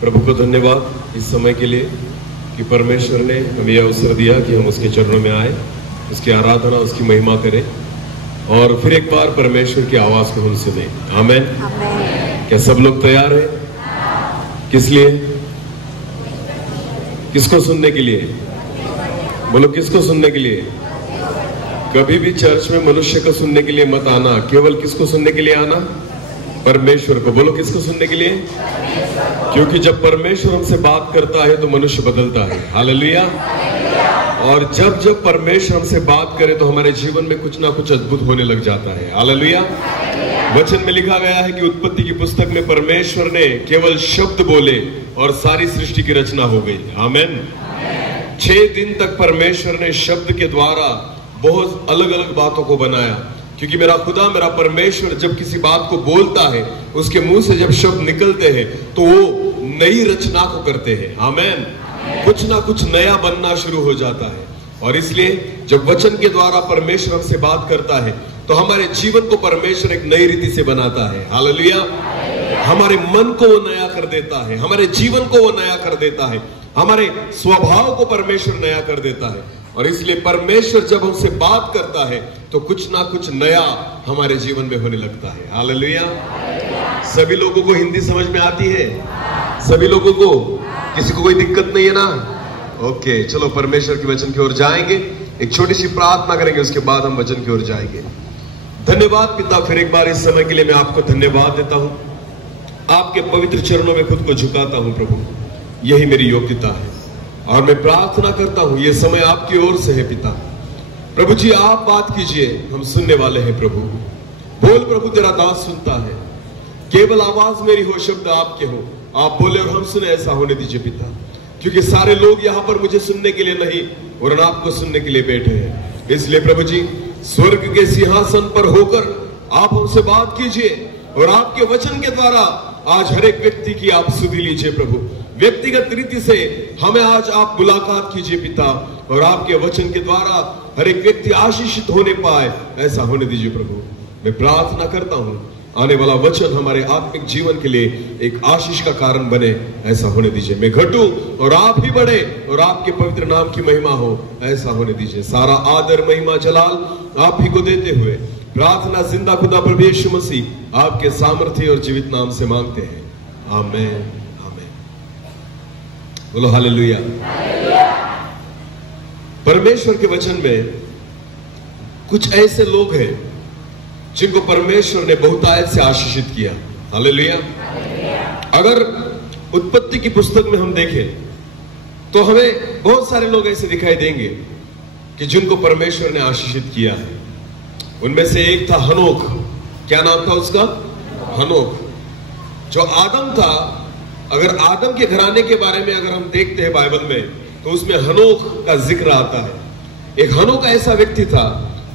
प्रभु को धन्यवाद इस समय के लिए कि परमेश्वर ने हमें यह अवसर दिया कि हम उसके चरणों में आए, उसकी आराधना, उसकी महिमा करें और फिर एक बार परमेश्वर की आवाज को हम सुने। आमेन। क्या सब लोग तैयार हैं? किस लिए? किसको सुनने के लिए? बोलो, किसको सुनने के लिए? कभी भी चर्च में मनुष्य को सुनने के लिए मत आना, केवल किसको सुनने के लिए आना? परमेश्वर को। बोलो, किसको सुनने के लिए? क्योंकि जब परमेश्वर हमसे बात करता है तो मनुष्य बदलता है। हालेलुया। और जब जब परमेश्वर हमसे बात करे तो हमारे जीवन में कुछ ना कुछ अद्भुत होने लग जाता है। हालेलुया। वचन में लिखा गया है कि उत्पत्ति की पुस्तक में परमेश्वर ने केवल शब्द बोले और सारी सृष्टि की रचना हो गई। आमीन। 6 दिन तक परमेश्वर ने शब्द के द्वारा बहुत अलग अलग बातों को बनाया, क्योंकि मेरा खुदा, मेरा परमेश्वर जब किसी बात को बोलता है, उसके मुंह से जब शब्द निकलते हैं तो वो नई रचना को करते हैं। आमीन। कुछ ना कुछ नया बनना शुरू हो जाता है। और इसलिए जब वचन के द्वारा परमेश्वर हमसे बात करता है तो हमारे जीवन को परमेश्वर एक नई रीति से बनाता है। हालेलुया। हमारे मन को वो नया कर देता है, हमारे जीवन को वो नया कर देता है, हमारे स्वभाव को परमेश्वर नया कर देता है। और इसलिए परमेश्वर जब हमसे बात करता है तो कुछ ना कुछ नया हमारे जीवन में होने लगता है। हालेलुया। सभी लोगों को हिंदी समझ में आती है? सभी लोगों को? किसी को कोई दिक्कत नहीं है ना? ओके, चलो परमेश्वर के वचन की ओर जाएंगे, एक छोटी सी प्रार्थना करेंगे, उसके बाद हम वचन की ओर जाएंगे। धन्यवाद पिता, फिर एक बार इस समय के लिए मैं आपको धन्यवाद देता हूं, आपके पवित्र चरणों में खुद को झुकाता हूं प्रभु। यही मेरी योग्यता है और मैं प्रार्थना करता हूं ये समय आपकी ओर से है पिता। प्रभु जी, आप बात कीजिए, हम सुनने वाले हैं प्रभु। बोल प्रभु, तेरा दास सुनता है, केवल आवाज मेरी हो, शब्द आपके हो। आप बोले और हम सुने, ऐसा होने दीजिए पिता, क्योंकि सारे लोग यहाँ पर मुझे सुनने के लिए नहीं और आपको सुनने के लिए बैठे हैं। इसलिए प्रभु जी, स्वर्ग के सिंहासन पर होकर आप हमसे बात कीजिए और आपके वचन के द्वारा आज हर एक व्यक्ति की आप सुधि लीजिए प्रभु। व्यक्तिगत रीति से हमें आज आप मुलाकात कीजिए पिता, और आपके वचन के द्वारा हर एक व्यक्ति आशीषित होने पाए, ऐसा होने दीजिए प्रभु। मैं प्रार्थना करता हूं आने वाला वचन हमारे आत्मिक जीवन के लिए एक आशीष का कारण बने, ऐसा होने दीजिए। मैं घटूं और आप ही बढ़े और आपके पवित्र नाम की महिमा हो, ऐसा होने दीजिए। सारा आदर, महिमा, जलाल आप ही को देते हुए प्रार्थना जिंदा खुदा प्रभु यीशु मसीह आपके सामर्थ्य और जीवित नाम से मांगते हैं। आमीन। बोलो हालेलुया। परमेश्वर के वचन में कुछ ऐसे लोग हैं जिनको परमेश्वर ने बहुतायत से आशीषित किया। हालेलुया। अगर उत्पत्ति की पुस्तक में हम देखें तो हमें बहुत सारे लोग ऐसे दिखाई देंगे कि जिनको परमेश्वर ने आशीषित किया है। उनमें से एक था हनोक। क्या नाम था उसका? हनोक। जो आदम था, अगर आदम के घराने के बारे में अगर हम देखते हैं बाइबल में तो उसमें हनोक का जिक्र आता है। एक हनोक ऐसा व्यक्ति था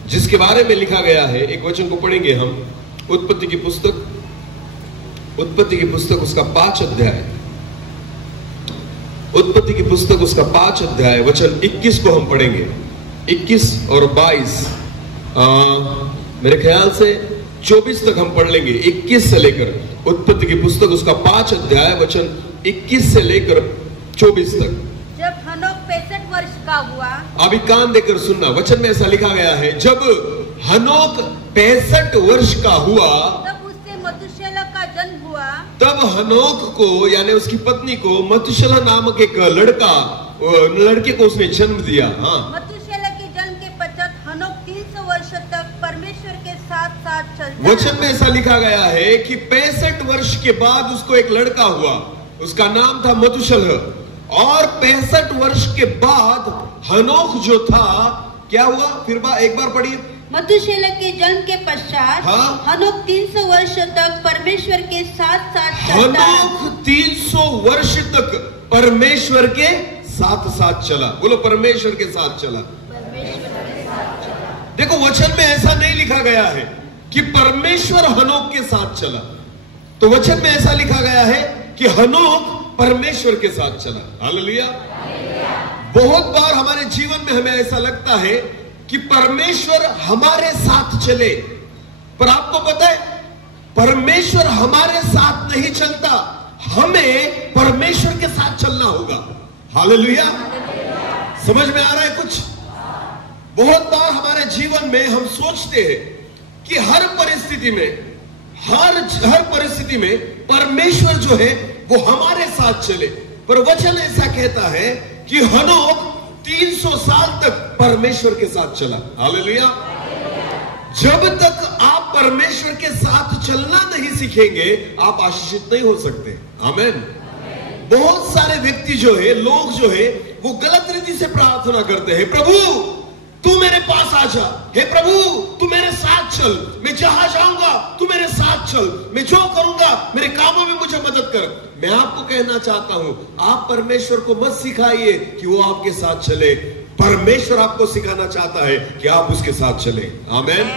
जिसके बारे में लिखा गया है, एक वचन को पढ़ेंगे हम, उत्पत्ति की पुस्तक उसका 5 अध्याय, उत्पत्ति की पुस्तक उसका 5 अध्याय वचन 21 को हम पढ़ेंगे। 21 और 22, मेरे ख्याल से 24 तक हम पढ़ लेंगे। 21 से लेकर, उत्पत्ति की पुस्तक उसका 5 अध्याय वचन 21 से लेकर 24 तक। जब हनोक 65 वर्ष का हुआ, अभी कान देकर सुनना, वचन में ऐसा लिखा गया है, जब हनोक 65 वर्ष का हुआ तब उससे मतुशेलह का जन्म हुआ। तब हनोक को यानी उसकी पत्नी को मतुशेलह नामक एक लड़के को उसने जन्म दिया। हाँ, मतुशेलह के जन्म के पश्चात हनोक 300 वर्ष तक परमेश्वर के साथ साथ चलता। वचन में ऐसा लिखा गया है कि 65 वर्ष के बाद उसको एक लड़का हुआ, उसका नाम था मतुशेलह। और 65 वर्ष के बाद हनोक जो था, क्या हुआ? फिर एक बार पढ़िए। मतुशेलह के जन्म के पश्चात हाँ? हनोक 300 वर्ष तक परमेश्वर के साथ साथ चलता। हनोक 300 वर्ष तक परमेश्वर के साथ साथ चला। बोलो, परमेश्वर के साथ चला। देखो, वचन में ऐसा नहीं लिखा गया है कि परमेश्वर हनोक के साथ चला, तो वचन में ऐसा लिखा गया है कि हनोक परमेश्वर के साथ चला। हालेलुया। बहुत बार हमारे जीवन में हमें ऐसा लगता है कि परमेश्वर हमारे साथ चले, पर आपको पता है परमेश्वर हमारे साथ नहीं चलता, हमें परमेश्वर के साथ चलना होगा। हालेलुया। समझ में आ रहा है कुछ? बहुत बार हमारे जीवन में हम सोचते हैं कि हर परिस्थिति में परमेश्वर जो है वो हमारे साथ चले, पर वचन ऐसा कहता है कि हनोक 300 साल तक परमेश्वर के साथ चला। हालेलुया। जब तक आप परमेश्वर के साथ चलना नहीं सीखेंगे, आप आशीषित नहीं हो सकते। आमीन। बहुत सारे व्यक्ति जो है, लोग जो है, वो गलत रीति से प्रार्थना करते हैं, प्रभु तू मेरे पास आ जा, हे प्रभु तू मेरे साथ चल, मैं जहां जाऊंगा तू मेरे साथ चल, मैं जो करूंगा मेरे कामों में मुझे मदद कर। मैं आपको कहना चाहता हूं, आप परमेश्वर को मत सिखाइए कि वो आपके साथ चले। परमेश्वर आपको सिखाना चाहता है कि आप उसके साथ चले। आमीन।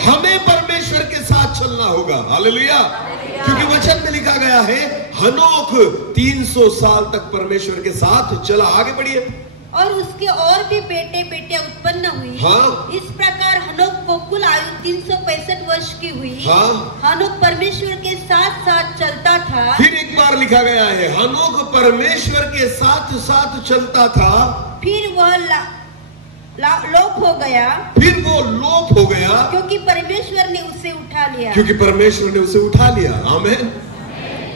हमें परमेश्वर के साथ चलना होगा। हालेलुया। क्योंकि वचन में लिखा गया है हनोक 300 साल तक परमेश्वर के साथ चला। आगे बढ़िए। और उसके और भी बेटे बेटियां उत्पन्न हुई। हाँ। इस प्रकार हनोक को कुल आयु 365 वर्ष की हुई। हाँ। हनोक परमेश्वर के साथ साथ चलता था। फिर एक बार लिखा गया है हनोक परमेश्वर के साथ साथ चलता था। फिर वह लोप हो गया। फिर वो लोप हो गया क्योंकि परमेश्वर ने उसे उठा लिया। क्योंकि परमेश्वर ने उसे उठा लिया। आमीन।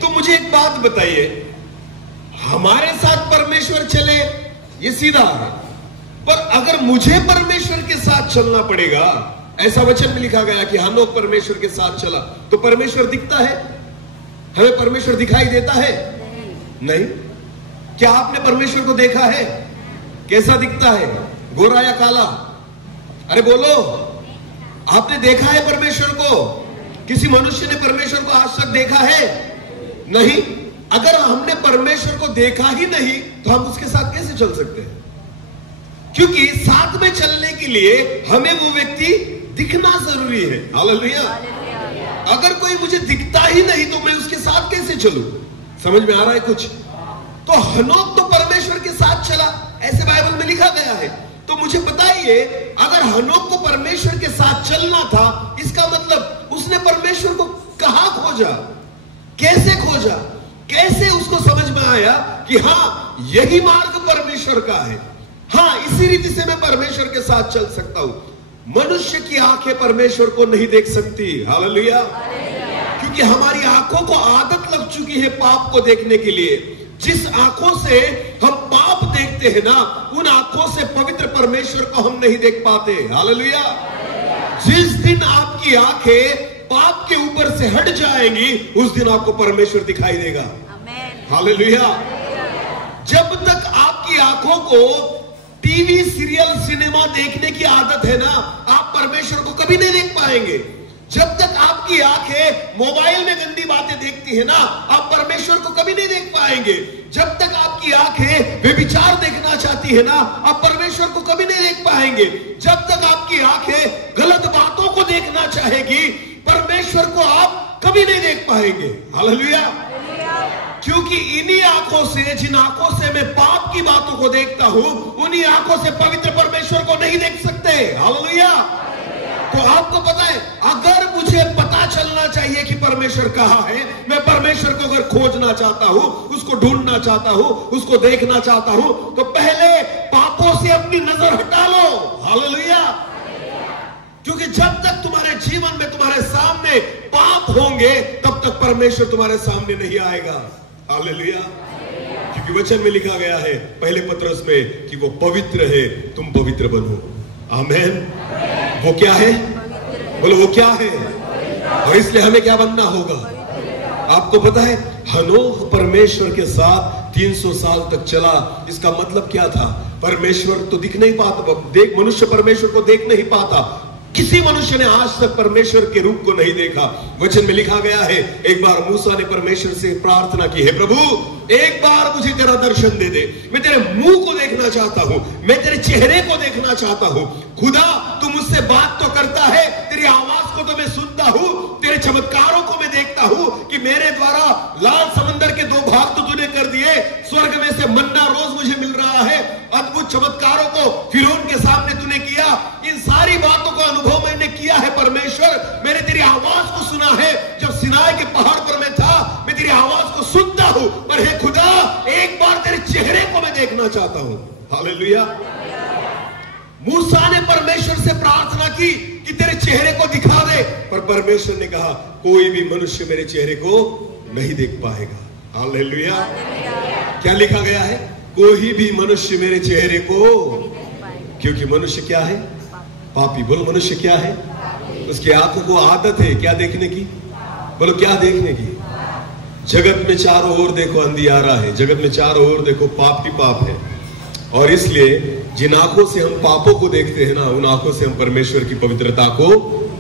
तो मुझे एक बात बताइए, हमारे साथ परमेश्वर चले ये सीधा है, पर अगर मुझे परमेश्वर के साथ चलना पड़ेगा, ऐसा वचन में लिखा गया कि हनोक परमेश्वर के साथ चला, तो परमेश्वर दिखता है? हमें परमेश्वर दिखाई देता है? नहीं। क्या आपने परमेश्वर को देखा है? कैसा दिखता है, गोरा या काला? अरे बोलो, आपने देखा है परमेश्वर को? किसी मनुष्य ने परमेश्वर को आज तक देखा है? नहीं। अगर हमने परमेश्वर को देखा ही नहीं तो हम उसके साथ कैसे चल सकते हैं? क्योंकि साथ में चलने के लिए हमें वो व्यक्ति दिखना जरूरी है। हालेलुया। अगर कोई मुझे दिखता ही नहीं तो मैं उसके साथ कैसे चलूं? समझ में आ रहा है कुछ? तो हनोक तो परमेश्वर के साथ चला, ऐसे बाइबल में लिखा गया है। तो मुझे बताइए, अगर हनोक को परमेश्वर के साथ चलना था, इसका मतलब उसने परमेश्वर को कहां खोजा, कैसे खोजा, कैसे उसको समझ में आया कि हाँ यही मार्ग परमेश्वर का है, हाँ इसी रीति से मैं परमेश्वर के साथ चल सकता हूं। मनुष्य की आंखें परमेश्वर को नहीं देख सकती। हालेलुया। क्योंकि हमारी आंखों को आदत लग चुकी है पाप को देखने के लिए। जिस आंखों से हम पाप देखते हैं ना, उन आंखों से पवित्र परमेश्वर को हम नहीं देख पाते। हालेलुया। जिस दिन आपकी आंखें पाप के ऊपर से हट जाएंगी, उस दिन आपको परमेश्वर दिखाई देगा। हालेलुया। जब तक आपकी आंखों को टीवी सीरियल सिनेमा देखने की आदत है ना, आप परमेश्वर को कभी नहीं देख पाएंगे। जब तक आपकी आंखें मोबाइल में गंदी बातें देखती है ना, आप परमेश्वर को कभी नहीं देख पाएंगे। जब तक आपकी आंखें व्यभिचार देखना चाहती है ना, आप परमेश्वर को कभी नहीं देख पाएंगे। जब तक आपकी आंखें गलत बातों को देखना चाहेगी, परमेश्वर को आप कभी नहीं देख पाएंगे। हालेलुया। क्योंकि इन्हीं आंखों से, जिन आंखों से मैं पाप की बातों को देखता हूं, उन्हीं आंखों से पवित्र परमेश्वर को नहीं देख सकते। हालेलुया। तो आपको पता है, अगर मुझे पता चलना चाहिए कि परमेश्वर कहां है, मैं परमेश्वर को अगर खोजना चाहता हूं, उसको ढूंढना चाहता हूं, उसको देखना चाहता हूं, तो पहले पापों से अपनी नजर हटा लो। हालेलुया। क्योंकि जब तक तुम्हारे जीवन में तुम्हारे सामने पाप होंगे, तब तक परमेश्वर तुम्हारे सामने नहीं आएगा। हालेलुया। क्योंकि वचन में लिखा गया है पहले पत्रस में कि वो पवित्र है, तुम पवित्र बनो। आमीन। वो क्या है? बोलो वो क्या है? और इसलिए हमें क्या बनना होगा? आपको पता है, हनोक परमेश्वर के साथ 300 साल तक चला। इसका मतलब क्या था? परमेश्वर तो दिख नहीं पाता, मनुष्य परमेश्वर को देख नहीं पाता। किसी मनुष्य ने आज तक परमेश्वर के रूप को नहीं देखा। वचन में लिखा गया है, एक बार मूसा ने परमेश्वर से प्रार्थना की, हे प्रभु एक बार मुझे तेरा दर्शन दे दे, मैं तेरे मुंह को देखना चाहता हूं, मैं तेरे चेहरे को देखना चाहता हूं। खुदा तू मुझसे बात तो करता है, तेरी आवाज को तो मैं सुनता हूं, तेरे चमत्कारों को मैं देखता हूं कि मेरे द्वारा लाल समंदर के 2 भाग तो तूने कर दिए, स्वर्ग में से मन्ना रोज मुझे मिल रहा है, अद्भुत चमत्कारों को फिरौन के सामने तूने किया। इन सारी बातों का अनुभव मैंने किया है परमेश्वर। मैंने तेरी आवाज को सुना है। जब सिनाई के पहाड़ पर मैं था, मैं तेरी आवाज को सुनता देखना चाहता हूं। हालेलुया। मूसा ने परमेश्वर से प्रार्थना की कि तेरे चेहरे को दिखा दे, पर परमेश्वर ने कहा कोई भी मनुष्य मेरे चेहरे को नहीं देख पाएगा। हालेलुया। क्या लिखा गया है? कोई भी मनुष्य मेरे चेहरे को, क्योंकि मनुष्य क्या है? पापी। बोलो मनुष्य क्या है? उसकी आंखों को आदत है क्या देखने की? बोलो क्या देखने की? जगत में चारों ओर देखो अंधियारा है, जगत में चारों ओर देखो पाप ही पाप है, और इसलिए जिन आंखों से हम पापों को देखते हैं ना, उन आंखों से हम परमेश्वर की पवित्रता को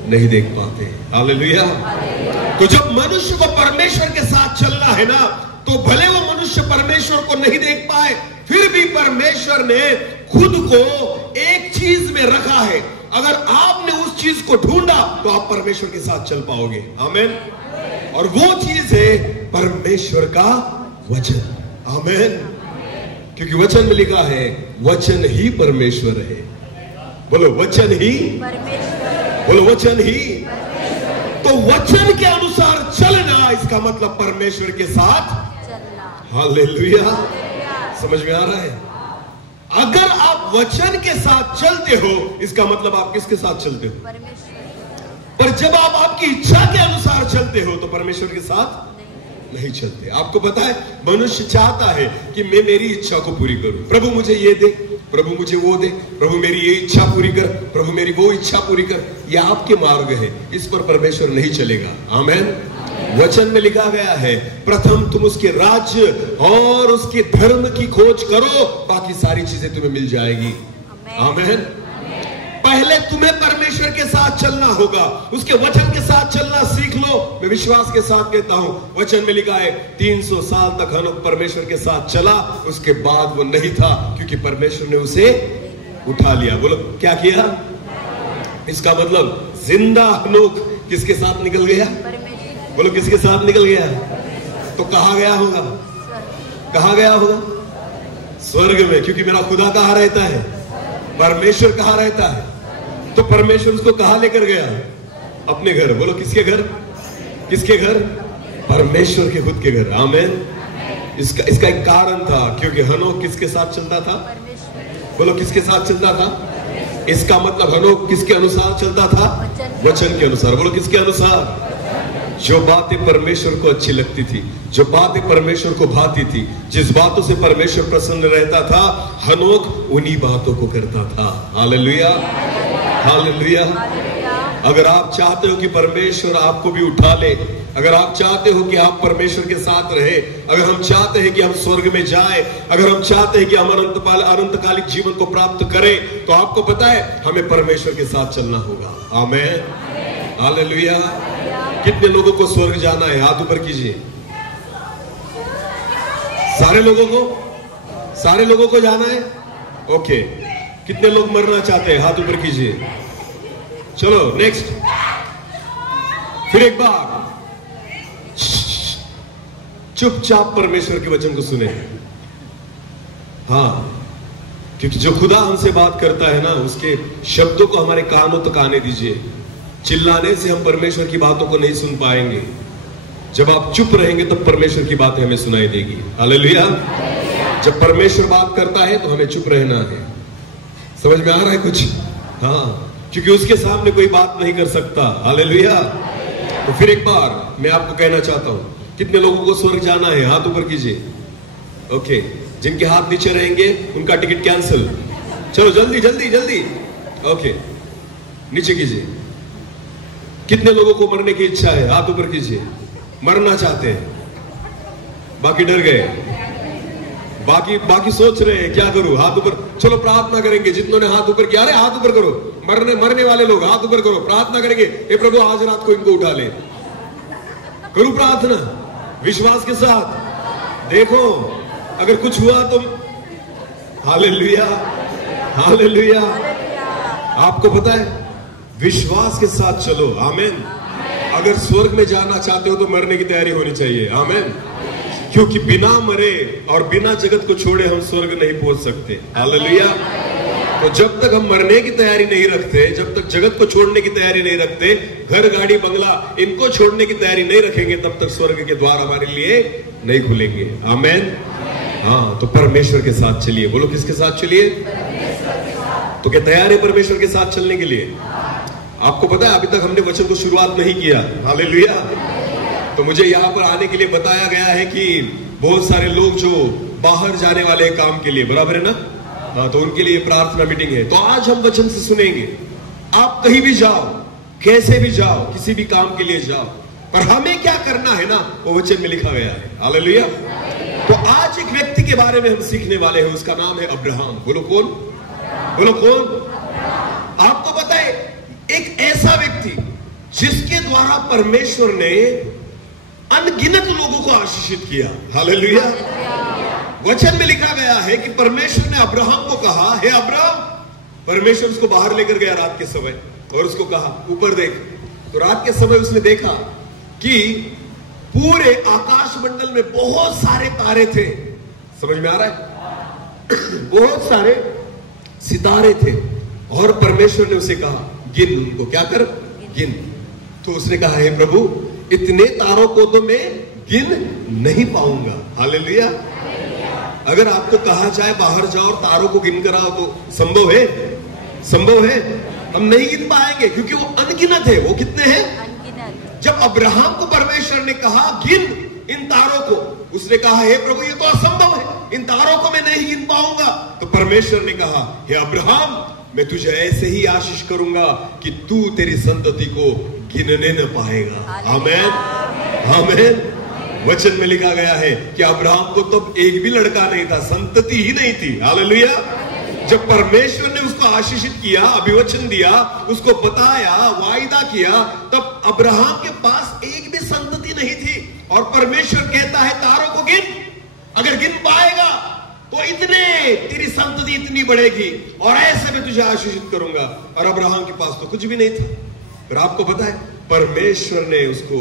नहीं देख पाते। हालेलुया। तो जब मनुष्य को परमेश्वर के साथ चलना है ना, तो भले वो मनुष्य परमेश्वर को नहीं देख पाए, फिर भी परमेश्वर ने खुद को एक चीज में रखा है। अगर आपने उस चीज को ढूंढा तो आप परमेश्वर के साथ चल पाओगे। आमीन। और वो चीज है परमेश्वर का वचन। आमीन। क्योंकि वचन में लिखा है वचन ही परमेश्वर है। बोलो वचन ही परमेश्वर। बोलो वचन ही। तो वचन के अनुसार चलना, इसका मतलब परमेश्वर के साथ चलना। हालेलुया। समझ में आ रहा है? अगर आप वचन के साथ चलते हो, इसका मतलब आप किसके साथ चलते हो? परमेश्वर। पर जब आप आपकी इच्छा के अनुसार चलते हो तो परमेश्वर के साथ नहीं चलते। आपको पता है मनुष्य चाहता है कि मैं मेरी इच्छा को पूरी करूं, प्रभु मुझे ये दे, प्रभु मुझे वो दे, प्रभु मेरी ये इच्छा पूरी कर, प्रभु मेरी वो इच्छा पूरी कर। ये आपके मार्ग है, इस पर परमेश्वर नहीं चलेगा। आमीन। वचन में लिखा गया है प्रथम तुम उसके राज्य और उसके धर्म की खोज करो, बाकी सारी चीजें तुम्हें मिल जाएगी। आमीन। पहले तुम्हें परमेश्वर के साथ चलना होगा, उसके वचन के साथ चलना सीख लो। मैं विश्वास के साथ कहता हूं, वचन में लिखा है 300 साल तक हनोक परमेश्वर के साथ चला, उसके बाद वो नहीं था क्योंकि परमेश्वर ने उसे उठा लिया। बोलो क्या किया? इसका मतलब जिंदा हनोक किसके साथ निकल गया? बोलो किसके साथ निकल गया? तो कहां गया होगा? कहां गया होगा? स्वर्ग में। क्योंकि मेरा खुदा कहां रहता है? परमेश्वर कहां रहता है? तो परमेश्वर उसको कहां लेकर गया? अपने घर। बोलो किसके घर? किसके घर? परमेश्वर के खुद के घर। आमीन। इसका एक कारण था, क्योंकि हनोक किसके साथ चलता था? बोलो किसके साथ चलता था? इसका मतलब हनोक किसके अनुसार चलता था? वचन के अनुसार। बोलो किसके अनुसार? जो बातें परमेश्वर को अच्छी लगती थी, जो बातें परमेश्वर को भाती थी, जिस बातों से परमेश्वर प्रसन्न रहता था, हनोक उन्हीं बातों को करता था। हालेलुया। हालेलुया। अगर आप चाहते हो कि परमेश्वर आपको भी उठा ले, अगर आप चाहते हो कि आप परमेश्वर के साथ रहे, अगर हम चाहते हैं कि हम स्वर्ग में जाएं, अगर हम चाहते हैं कि हम अनंतकालिक जीवन को प्राप्त करें, तो आपको पता है हमें परमेश्वर के साथ चलना होगा। आमीन। हालेलुया। कितने लोगों को स्वर्ग जाना है? हाथ ऊपर कीजिए। सारे लोगों को? सारे लोगों को जाना है? ओके। कितने लोग मरना चाहते हैं? हाथ ऊपर कीजिए। चलो नेक्स्ट। फिर एक बार चुपचाप परमेश्वर के वचन को सुने। हाँ, क्योंकि जो खुदा हमसे बात करता है ना, उसके शब्दों को हमारे कानों तक आने दीजिए। चिल्लाने से हम परमेश्वर की बातों को नहीं सुन पाएंगे। जब आप चुप रहेंगे तब परमेश्वर की बातें हमें सुनाई देगी। हालेलुया। जब परमेश्वर बात करता है तो हमें चुप रहना है। समझ में आ रहा है कुछ? हाँ, क्योंकि उसके सामने कोई बात नहीं कर सकता। हालेलुया। तो फिर एक बार मैं आपको कहना चाहता हूं, कितने लोगों को स्वर्ग जाना है? हाथ ऊपर कीजिए। ओके। जिनके हाथ नीचे रहेंगे उनका टिकट कैंसिल। चलो जल्दी जल्दी जल्दी। ओके, नीचे कीजिए। कितने लोगों को मरने की इच्छा है? हाथ ऊपर कीजिए। मरना चाहते हैं, बाकी डर गए, बाकी सोच रहे हैं क्या करूं? हाथ ऊपर। चलो प्रार्थना करेंगे। जितनों ने हाथ ऊपर किया, अरे हाथ ऊपर करो। मरने वाले लोग हाथ ऊपर करो। प्रार्थना करेंगे, हे प्रभु आज रात को इनको उठा ले। करो प्रार्थना विश्वास के साथ। देखो अगर कुछ हुआ तो हालेलुया। हालेलुया। आपको पता है, विश्वास के साथ चलो। आमीन। अगर स्वर्ग में जाना चाहते हो तो मरने की तैयारी होनी चाहिए। आमीन। क्योंकि बिना मरे और बिना जगत को छोड़े हम स्वर्ग नहीं पहुंच सकते। हालेलुया। तो जब तक हम मरने की तैयारी नहीं रखते, जब तक जगत को छोड़ने की तैयारी नहीं रखते, घर गाड़ी बंगला इनको छोड़ने की तैयारी नहीं रखेंगे, तब तक स्वर्ग के द्वार हमारे लिए नहीं खुलेंगे। आमीन। हाँ, तो परमेश्वर के साथ चलिए। बोलो किसके साथ चलिए? तो क्या तैयार है परमेश्वर के साथ चलने के लिए? आपको पता है अभी तक हमने वचन को शुरुआत नहीं किया। हालेलुया। तो मुझे यहाँ पर आने के लिए बताया गया है कि बहुत सारे लोग जो बाहर जाने वाले हैं काम के लिए, बराबर है ना? हाँ, तो उनके लिए प्रार्थना मीटिंग है। तो आज हम वचन से सुनेंगे। आप कहीं भी जाओ, कैसे भी जाओ, किसी भी काम के लिए जाओ, पर हमें क्या करना है ना, वो वचन में लिखा गया है। हालेलुया। तो आज एक व्यक्ति के बारे में हम सीखने वाले हैं, उसका नाम है अब्राहम। बोलो कौन? बोलो कौन? आपको पता है एक ऐसा व्यक्ति जिसके द्वारा परमेश्वर ने अनगिनत लोगों को आशीषित किया। हालेलुया। वचन में लिखा गया है कि परमेश्वर ने अब्राहम को कहा, हे अब्राहम। परमेश्वर उसको बाहर लेकर गया रात के समय और उसको कहा, ऊपर देख। तो रात के समय उसने देखा कि पूरे आकाश मंडल में बहुत सारे तारे थे। समझ में आ रहा है? बहुत सारे सितारे थे और परमेश्वर ने उसे कहा, गिन उनको। क्या कर? गिन। तो उसने कहा, हे प्रभु, इतने तारों को तो मैं गिन नहीं पाऊंगा। हालेलुया। अगर आपको कहा जाए बाहर जाओ और तारों को गिन कर आओ, तो संभव है? संभव है? हम नहीं गिन पाएंगे क्योंकि वो अनगिनत है। वो कितने हैं? जब अब्राहम को परमेश्वर ने कहा गिन इन तारों को, उसने कहा, हे प्रभु, ये तो असंभव है, इन तारों को मैं नहीं गिन पाऊंगा। तो परमेश्वर ने कहा, हे अब्राहम, मैं तुझे ऐसे ही आशीष करूंगा कि तू तेरी संतति को गिनने न पाएगा। आमीन, आमीन। वचन में लिखा गया है कि अब्राहम को तब एक भी लड़का नहीं था, संतति ही नहीं थी। हालेलुया। जब परमेश्वर ने उसको आशीषित किया, अभिवचन दिया, उसको बताया, वायदा किया, तब अब्राहम के पास एक भी संतति नहीं थी। और परमेश्वर कहता है, तारों को गिन, अगर गिन पाएगा तो इतने तेरी संतति इतनी बढ़ेगी और ऐसे मैं तुझे आशीषित करूंगा। और अब्राहम के पास तो कुछ भी नहीं था, पर आपको पता है परमेश्वर ने उसको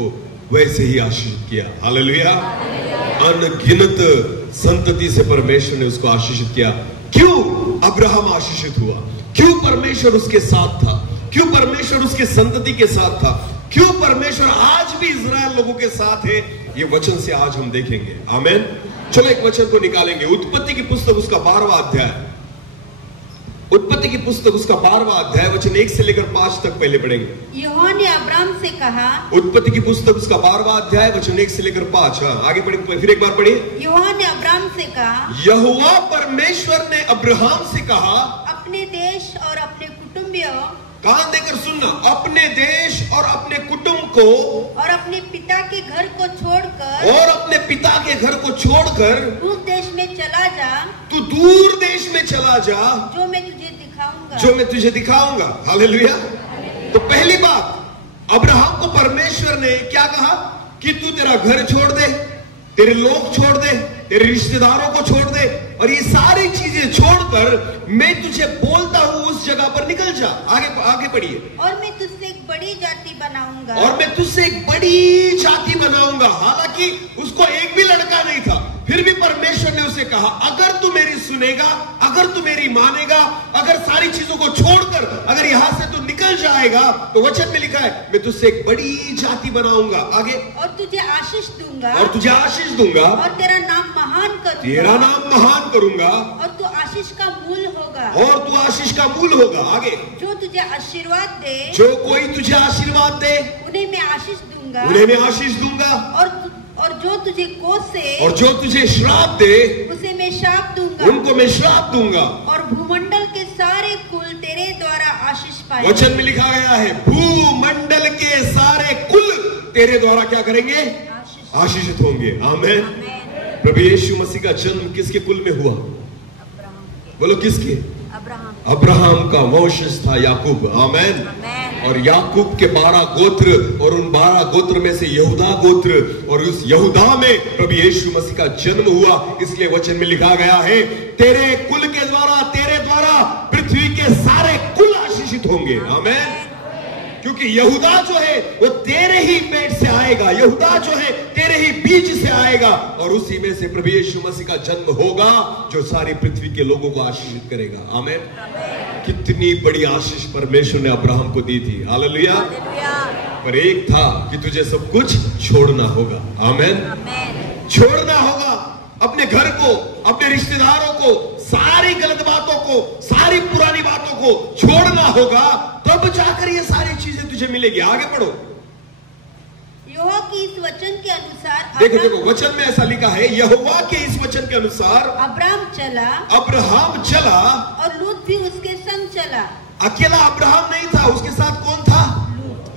वैसे ही आशीषित किया। हालेलुया। अनगिनत संतति से परमेश्वर ने उसको आशीषित किया। क्यों अब्राहम आशीषित हुआ? क्यों परमेश्वर उसके साथ था? क्यों परमेश्वर उसके संतति के साथ था? क्यों परमेश्वर आज भी इजराइल लोगों के साथ है? ये वचन से आज हम देखेंगे। आमीन। चलो एक वचन को निकालेंगे। उत्पत्ति की पुस्तक उसका 12वां अध्याय। उत्पत्ति की पुस्तक उसका 12वां अध्याय, वचन 1 से लेकर 5 तक पहले पढ़ेंगे। यहोवा ने अब्राम से कहा। उत्पत्ति की पुस्तक उसका 12वां अध्याय, वचन 1 से लेकर 5। आगे पढ़ेंगे, फिर एक बार पढ़िए। यहोवा ने अब्राम से कहा। यहोवा परमेश्वर ने अब्राहम से कहा, अपने देश और अपने कुटुंबियों, कान देकर सुनना, अपने देश और अपने कुटुंब को और अपने पिता के घर को छोड़कर, और अपने पिता के घर को छोड़कर दूर देश में चला जा। तू दूर देश में चला जा, जो मैं तुझे दिखाऊंगा। जो मैं तुझे दिखाऊंगा। हालेलुया। तो पहली बात, अब्राहम को परमेश्वर ने क्या कहा कि तू तेरा घर छोड़ दे, तेरे लोग छोड़ दे, तेरे रिश्तेदारों को छोड़ दे और ये सारी चीजें छोड़कर मैं तुझे बोलता हूं उस जगह पर निकल जा। आगे आगे पढ़िए। और मैं तुझसे एक बड़ी जाति बनाऊंगा। और मैं तुझसे एक बड़ी जाति बनाऊंगा। हालांकि उसको एक भी लड़का नहीं था, फिर भी परमेश्वर ने उसे कहा, अगर तू मेरी सुनेगा, अगर तू मेरी मानेगा, अगर सारी चीजों को छोड़कर अगर यहां से तू निकल जाएगा, तो वचन में लिखा है, मैं तुझसे एक बड़ी जाति बनाऊंगा। आगे। और तुझे आशीष दूंगा। और तुझे आशीष दूंगा। और तेरा नाम महान करूंगा। तेरा नाम महान करूंगा। और तू आशीष का मूल होगा। और तू आशीष का मूल होगा। आगे। जो तुझे आशीर्वाद दे, जो कोई तुझे आशीर्वाद दे, उन्हें मैं आशीष दूंगा। उन्हें मैं आशीष दूंगा। और जो तुझे कोसे, और जो तुझे श्राप दे, उसे मैं श्राप दूंगा। उनको मैं श्राप दूंगा। और भूमंडल के सारे कुल तेरे द्वारा आशीष पाएंगे। वचन में लिखा गया है, भूमंडल के सारे कुल तेरे द्वारा क्या करेंगे? आशीषित होंगे। आमीन। प्रभु यीशु मसीह का जन्म किसके कुल में हुआ? बोलो किसके? अब्राहम का वंशज था याकूब। आमीन। और याकूब के 12 गोत्र और उन 12 गोत्र में से यहूदा गोत्र, और उस यहूदा में प्रभु यीशु मसीह का जन्म हुआ। इसलिए वचन में लिखा गया है, तेरे कुल के द्वारा, तेरे द्वारा पृथ्वी के सारे कुल आशीषित होंगे। आमीन। क्योंकि यहूदा जो है वो तेरे ही पेट से आएगा, यहूदा जो है तेरे ही बीज से आएगा, और उसी में से प्रभु यीशु मसीह का जन्म होगा जो सारी पृथ्वी के लोगों को आशीषित करेगा। आमीन। कितनी बड़ी आशीष परमेश्वर ने अब्राहम को दी थी। हालेलुया। पर एक था कि तुझे सब कुछ छोड़ना होगा। आमीन। छोड़ना होगा। अपने घर को, अपने रिश्तेदारों को, सारी गलत बातों को, सारी पुरानी बातों को छोड़ना होगा, तब जाकर ये सारी चीजें तुझे मिलेगी। आगे पढ़ो। यहोवा की इस वचन के अनुसार देखो देखो, वचन में ऐसा लिखा है, यहोवा के इस वचन के अनुसार अब्राहम चला और लूत भी उसके संग चला। अकेला अब्राहम नहीं था, उसके साथ कौन था?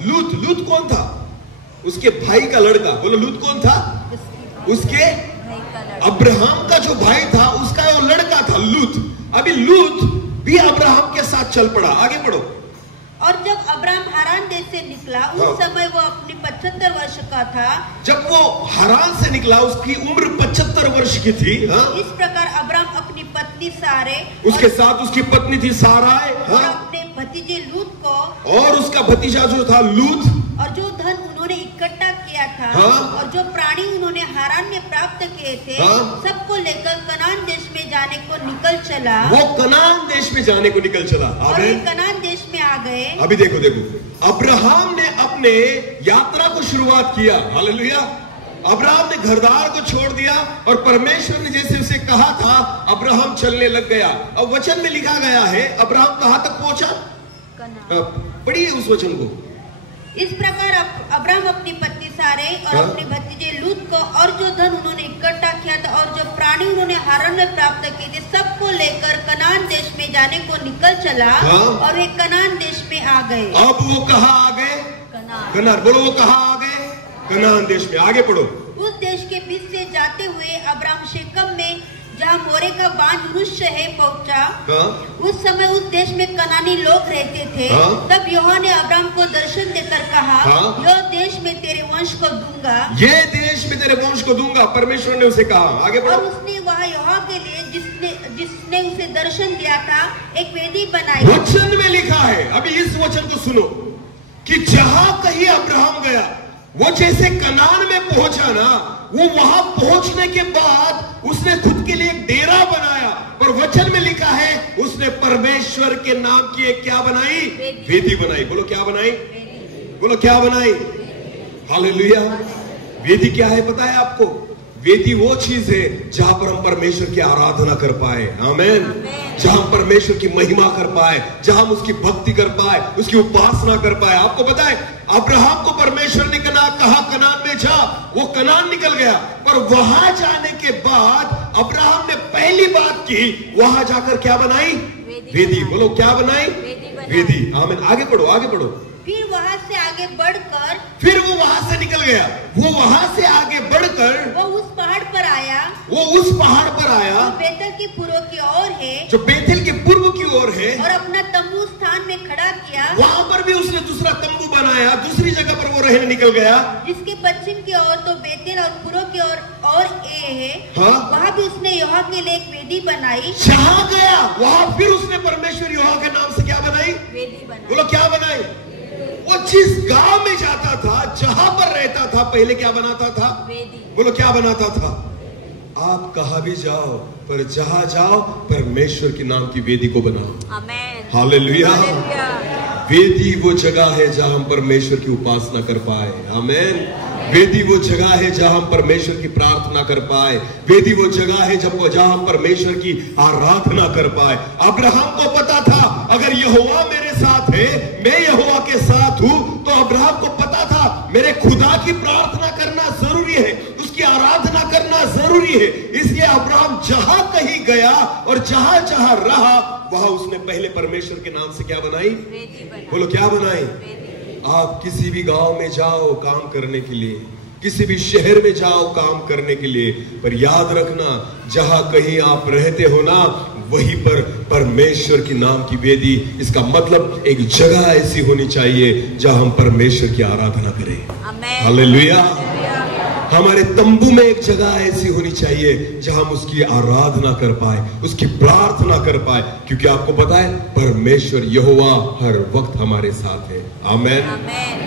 लूत। लूत कौन था? उसके भाई का लड़का। बोलो, लूत कौन था? उसके अब्राहम का जो भाई था उसका वो लड़का था लूत। अभी लूत भी अब्राहम के साथ चल पड़ा। आगे पढ़ो। और जब अब्राहम हारान देश से निकला, उस समय वो अपनी 75 वर्ष का था। जब वो हारान से निकला उसकी उम्र 75 वर्ष की थी। इस प्रकार अब्राहम अपनी पत्नी सारे, उसके साथ उसकी पत्नी थी साराय, और अपने भतीजे लूत को, और उसका भतीजा जो था लूत, और जो धन उन्होंने इकट्ठा किया था, और जो प्राणी उन्होंने हारान में प्राप्त किए थे, सबको लेकर कनान देश में जाने को निकल चला। वो कनान देश में जाने को निकल चला। और वे कनान देश में आ गए। अभी देखो देखो, अब्राहम ने अपने यात्रा को शुरुआत किया। हालेलुया। अब्राहम ने घरदार को छोड़ दिया और परमेश्वर ने जैसे उसे कहा था, अब्राहम चलने लग गया। अब वचन में लिखा गया है अब्राहम कहां तक पहुंचा? पढ़िए उस वचन को। इस प्रकार अब्राहम अपनी पत्नी सारे और अपने भतीजे लूत को, और जो धन उन्होंने इकट्ठा किया था, और जो प्राणी उन्होंने हारान में प्राप्त किए थे, सबको लेकर कनान देश में जाने को निकल चला। और वे कनान देश में आ गए। अब वो कहाँ आ गए? कनान। बोलो, वो कहाँ आ गए? कनान देश में। आगे पढ़ो। उस देश के बीच से जाते हुए अब्राहम शेकम में, जहाँ मोरे का बांध मनुष्य है, पहुंचा। उस समय उस देश में कनानी लोग रहते थे। तब यहोवा ने अब्राहम को दर्शन देकर कहा, यह देश में तेरे वंश को दूंगा। ये देश में तेरे वंश को दूंगा, परमेश्वर ने उसे कहा। आगे बढ़ो। और उसने वहाँ यहोवा के लिए जिसने उसे दर्शन दिया था एक वेदी बनाई। वचन में लिखा है, अभी इस वचन को सुनो, कि जहां कहीं अब्राहम गया, वो जैसे कनान में पहुंचा ना, वो वहां पहुंचने के बाद उसने खुद के लिए एक डेरा बनाया। और वचन में लिखा है उसने परमेश्वर के नाम की एक क्या बनाई? वेदी बनाई। बोलो, क्या बनाई? बोलो, क्या बनाई? हालेलुया। वेदी क्या है पता है आपको? वेदी वो चीज है जहां पर हम परमेश्वर की आराधना कर पाए। आमीन। जहां परमेश्वर की महिमा कर पाए, जहां हम उसकी भक्ति कर पाए, उसकी उपासना कर पाए। आपको पता है अब्राहम को परमेश्वर ने कहा कनान में जा, वो कनान निकल गया। पर वहां जाने के बाद अब्राहम ने पहली बात की, वहां जाकर क्या बनाई? वेदी। बोलो, क्या बनाई? वेदी। आमीन। आगे पढ़ो, आगे पढ़ो। फिर वहां से आगे बढ़कर, फिर वो वहां से निकल गया, वो वहां से आगे बढ़कर वो उस पहाड़ पर आया, जो बेतल के पूर्व की ओर है, जो बेतल के पूर्व की ओर है, और अपना तंबू स्थान में खड़ा किया। वहां पर भी उसने दूसरा तंबू बनाया, दूसरी जगह पर वो रहने निकल गया। जिसके पश्चिम की ओर तो बेतेल और पूर्व की ओर और ए है। वहां भी उसने यहोवा के लिए एक वेदी बनाई। जहां गया वहां फिर उसने परमेश्वर यहोवा के नाम से क्या बनाई? वेदी बनाई। बोलो, क्या बनाई? वो जिस गांव में जाता था, जहां पर रहता था, पहले क्या बनाता था? वेदी। बोलो, क्या बनाता था? आप कहां भी जाओ, पर जहां जाओ परमेश्वर के नाम की वेदी को बनाओ। आमीन। हालेलुया। वेदी वो जगह है जहां हम परमेश्वर की उपासना कर पाए। आमीन। वेदी वो जगह है जहां हम परमेश्वर की प्रार्थना कर पाए। वेदी वो जगह है जहां हम परमेश्वर की आराधना कर पाए। अब्राहम को पता था अगर यहोवा मेरे साथ है, मैं यहोवा के साथ हूं, तो अब्राहम को पता था मेरे खुदा की प्रार्थना करना जरूरी है, उसकी आराधना करना जरूरी है। इसलिए अब्राहम जहां कहीं गया और जहां जहां रहा, वहां उसने पहले परमेश्वर के नाम से क्या बनाई? बोलो, क्या बनाई? आप किसी भी गांव में जाओ काम करने के लिए, किसी भी शहर में जाओ काम करने के लिए, पर याद रखना जहां कहीं आप रहते हो ना, वहीं पर परमेश्वर के नाम की वेदी, इसका मतलब एक जगह ऐसी होनी चाहिए जहां हम परमेश्वर की आराधना करें। हालेलुया। हमारे तंबू में एक जगह ऐसी होनी चाहिए जहां हम उसकी आराधना कर पाए, उसकी प्रार्थना कर पाए, क्योंकि आपको पता है परमेश्वर यहोवा हर वक्त हमारे साथ है। आमीन।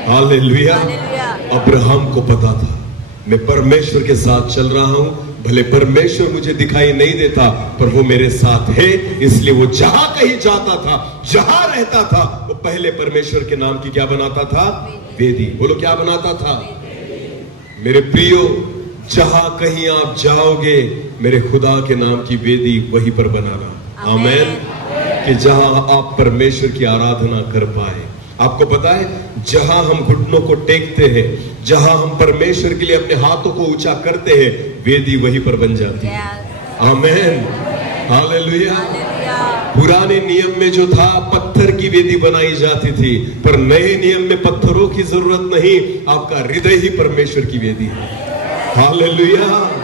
हालेलुया। अब्राहम को पता था मैं परमेश्वर के साथ चल रहा हूं, भले परमेश्वर मुझे दिखाई नहीं देता, पर वो मेरे साथ है। इसलिए वो जहां कहीं जाता था, जहां रहता था, वो पहले परमेश्वर के नाम की क्या बनाता था? वेदी। बोलो, क्या बनाता था? मेरे प्रियो, जहां कहीं आप जाओगे मेरे खुदा के नाम की वेदी वहीं पर बनाना। आमेन। कि जहां आप परमेश्वर की आराधना कर पाए। आपको पता है, जहां हम घुटनों को टेकते हैं, जहां हम परमेश्वर के लिए अपने हाथों को ऊंचा करते हैं, वेदी वहीं पर बन जाती है। आमेन, हालेलुया। पुराने नियम में जो था, पत्थर की वेदी बनाई जाती थी, पर नए नियम में पत्थरों की जरूरत नहीं, आपका हृदय ही परमेश्वर की वेदी है। हालेलुया।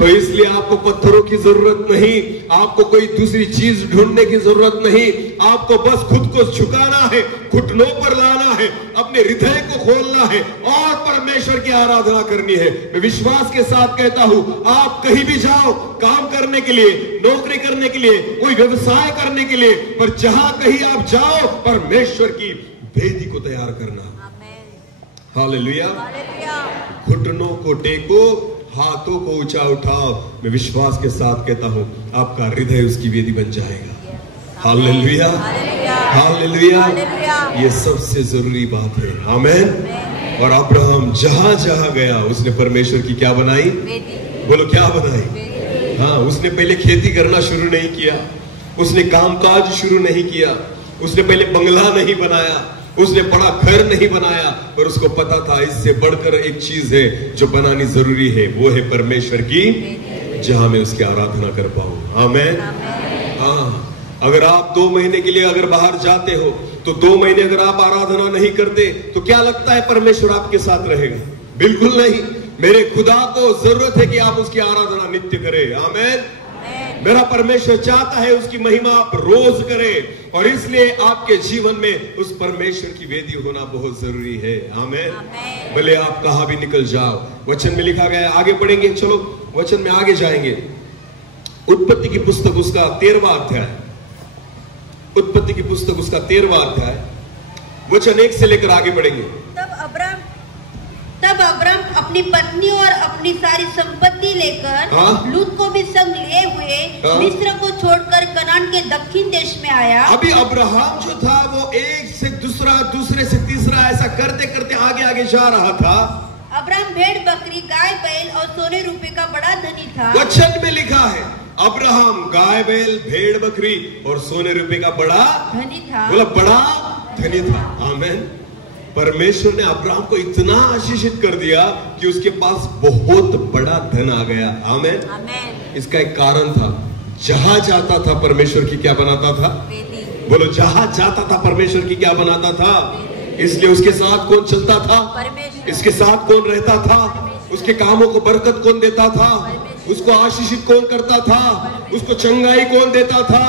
तो इसलिए आपको पत्थरों की जरूरत नहीं, आपको कोई दूसरी चीज ढूंढने की जरूरत नहीं, आपको बस खुद को झुकाना है, घुटनों पर लाना है, अपने हृदय को खोलना है और परमेश्वर की आराधना करनी है। मैं विश्वास के साथ कहता हूं, आप कहीं भी जाओ, काम करने के लिए, नौकरी करने के लिए, कोई व्यवसाय करने के लिए, पर जहां कहीं आप जाओ, परमेश्वर की वेदी को तैयार करना। हालेलुया। घुटनों को टेको, हाथों को ऊंचा उठाओ। मैं विश्वास के साथ कहता हूं, आपका हृदय उसकी वेदी बन जाएगा। Hallelujah, hallelujah. ये सबसे जरूरी बात है। आमेन। और अब्राहम जहां जहां गया, उसने परमेश्वर की क्या बनाई? बोलो क्या बनाई? हाँ, उसने पहले खेती करना शुरू नहीं किया, उसने कामकाज शुरू नहीं किया, उसने पहले बंगला नहीं बनाया, उसने बड़ा घर नहीं बनाया, पर उसको पता था इससे बढ़कर एक चीज है जो बनानी जरूरी है, वो है परमेश्वर की, जहां मैं उसकी आराधना कर पाऊं। आमेन। हाँ, अगर आप 2 महीने के लिए अगर बाहर जाते हो, तो 2 महीने अगर आप आराधना नहीं करते, तो क्या लगता है परमेश्वर आपके साथ रहेगा? बिल्कुल नहीं। मेरे खुदा को जरूरत है कि आप उसकी आराधना नित्य करें। आमेन। मेरा परमेश्वर चाहता है उसकी महिमा आप रोज करें, और इसलिए आपके जीवन में उस परमेश्वर की वेदी होना बहुत जरूरी है। आमेन। भले आप कहां भी निकल जाओ, वचन में लिखा गया है। आगे पढ़ेंगे, चलो वचन में आगे जाएंगे। उत्पत्ति की पुस्तक उसका 13वां अध्याय, उत्पत्ति की पुस्तक उसका 13वां अध्याय, वचन 1 से लेकर आगे बढ़ेंगे। तब अब्राम अपनी पत्नी और अपनी सारी संपत्ति लेकर लूत को भी संग लिए हुए मिस्र को छोड़कर कनान के दक्षिण देश में आया। अभी अब्राहम जो था वो एक से दूसरा, दूसरे से तीसरा, ऐसा करते करते आगे आगे जा रहा था। अब्राम भेड़ बकरी, गाय बैल और सोने रूपे का बड़ा धनी था। वचन में लिखा है, अब्राहम गाय बैल, भेड़ बकरी और सोने रूपे का बड़ा धनी था। बोला बड़ा धनी था। आमेन। परमेश्वर ने अब्राहम को इतना आशीषित कर दिया कि उसके पास बहुत बड़ा धन आ गया। आमेन। इसका एक कारण था, जहां जाता था परमेश्वर की क्या बनाता था? बोलो, जहां जाता था परमेश्वर की क्या बनाता था? इसलिए उसके साथ कौन चलता था? इसके साथ कौन रहता था? उसके कामों को बरकत कौन देता था? उसको आशीषित कौन करता था? उसको चंगाई कौन देता था?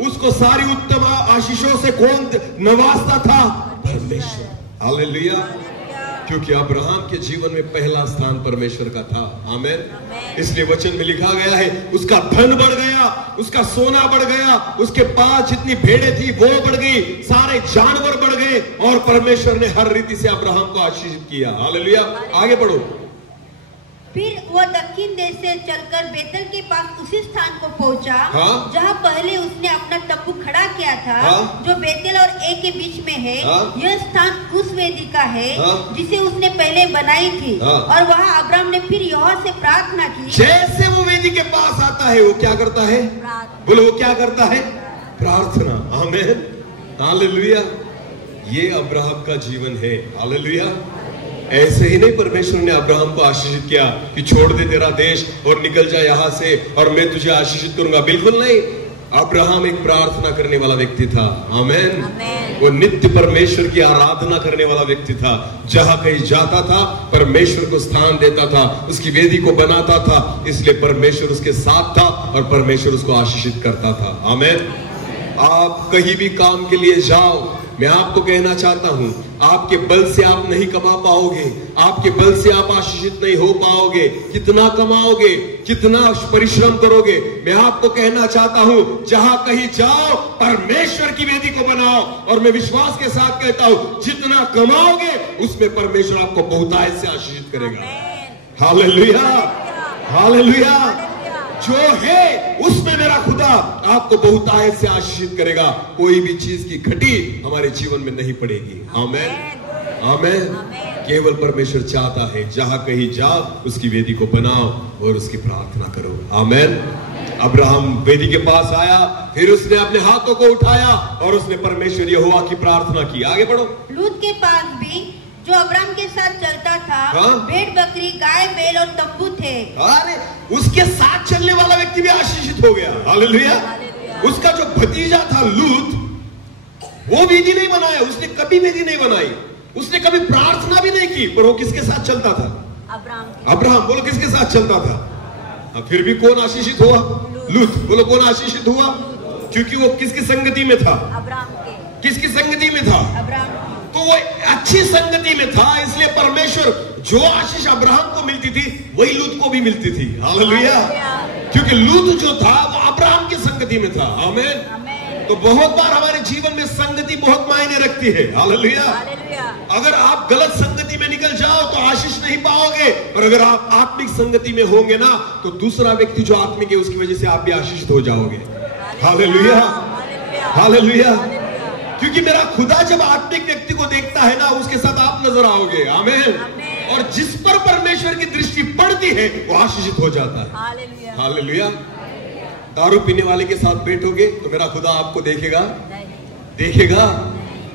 उसको सारी उत्तम आशीषों से कौन नवाजता था? परमेश्वर। हालेलुया। क्योंकि अब्राहम के जीवन में पहला स्थान परमेश्वर का था। आमेन। इसलिए वचन में लिखा गया है, उसका धन बढ़ गया, उसका सोना बढ़ गया, उसके पास जितनी भेड़ें थी वो बढ़ गई, सारे जानवर बढ़ गए, और परमेश्वर ने हर रीति से अब्राहम को आशीषित किया। हालेलुया। आगे बढ़ो। फिर वह दक्षिण देश से चलकर बेतल के पास उसी स्थान को पहुंचा जहां पहले उसने अपना तंबू खड़ा किया था, जो बेतल और ए के बीच में है। यह स्थान उस वेदी का है जिसे उसने पहले बनाई थी। और वहां अब्राम ने फिर यहोवा से प्रार्थना की। जैसे वो वेदी के पास आता है, वो क्या करता है? बोलो, वो क्या करता है? प्रार्थना। आमेन। हालेलुया। ये अब्राहम का जीवन है। हालेलुया। ऐसे ही नहीं परमेश्वर ने अब्राहम को आशीषित किया कि छोड़ दे तेरा देश और निकल जा यहां से और मैं तुझे आशीषित करूंगा। बिल्कुल नहीं। अब्राहम एक प्रार्थना करने वाला व्यक्ति था। आमेन। वो नित्य परमेश्वर की आराधना करने वाला व्यक्ति था। जहां कहीं जाता था, परमेश्वर को स्थान देता था, उसकी वेदी को बनाता था, इसलिए परमेश्वर उसके साथ था और परमेश्वर उसको आशीषित करता था। आमेन। आप कहीं भी काम के लिए जाओ, मैं आपको कहना चाहता हूं, आपके बल से आप नहीं कमा पाओगे, आपके बल से आप आशीषित नहीं हो पाओगे। कितना कमाओगे, कितना परिश्रम करोगे, मैं आपको कहना चाहता हूं, जहां कहीं जाओ परमेश्वर की वेदी को बनाओ। और मैं विश्वास के साथ कहता हूं, जितना कमाओगे उसमें परमेश्वर आपको बहुतायत से आशीषित करेगा। Hallelujah, hallelujah. जो है उसमें मेरा खुदा आपको बहुतायत से आशीषित करेगा। कोई भी चीज की घटी हमारे जीवन में नहीं पड़ेगी। आमेन, आमेन। केवल परमेश्वर चाहता है जहां कहीं जाओ उसकी वेदी को बनाओ और उसकी प्रार्थना करो। आमीन। अब्राहम वेदी के पास आया, फिर उसने अपने हाथों को उठाया और उसने परमेश्वर यहोवा की प्रार्थना की। आगे बढ़ो। लूत के पास भी जो अब्राहम के साथ चलता था, भेड़ बकरी गाय बैल और तंबू थे। अरे उसके साथ चलने वाला व्यक्ति भी आशीषित हो गया। हालेलुया। उसका जो भतीजा था लूत, वो वेदी नहीं बनाया, उसने कभी वेदी नहीं बनाई, उसने कभी प्रार्थना भी नहीं की, पर वो किसके साथ चलता था? अब्राहम। बोलो किसके साथ चलता था? फिर भी कौन आशीषित हुआ? लूत। बोलो कौन आशीषित हुआ? क्योंकि वो किसकी संगति में था? अब्राहम के। किसकी संगति में था? अब्राहम। तो वो अच्छी संगति में था, इसलिए परमेश्वर जो आशीष अब्राहम को मिलती थी वही लूत को भी मिलती थी। हालेलुया। क्योंकि लूत जो था वो अब्राहम की संगति में था। आमीन। तो बहुत बार हमारे जीवन में संगति बहुत मायने रखती है। हालेलुया। अगर आप गलत संगति में निकल जाओ तो आशीष नहीं पाओगे, और अगर आप आत्मिक संगति में होंगे ना तो दूसरा व्यक्ति जो आत्मिक है उसकी वजह से आप भी आशीषित हो जाओगे। हालेलुया। हालेलुया। क्योंकि मेरा खुदा जब आत्मिक व्यक्ति को देखता है ना, उसके साथ आप नजर आओगे। आमीन। और जिस पर परमेश्वर की दृष्टि पड़ती है वो आशीषित हो जाता है। हालेलुया। दारू पीने वाले के साथ बैठोगे तो मेरा खुदा आपको देखेगा? देखेगा।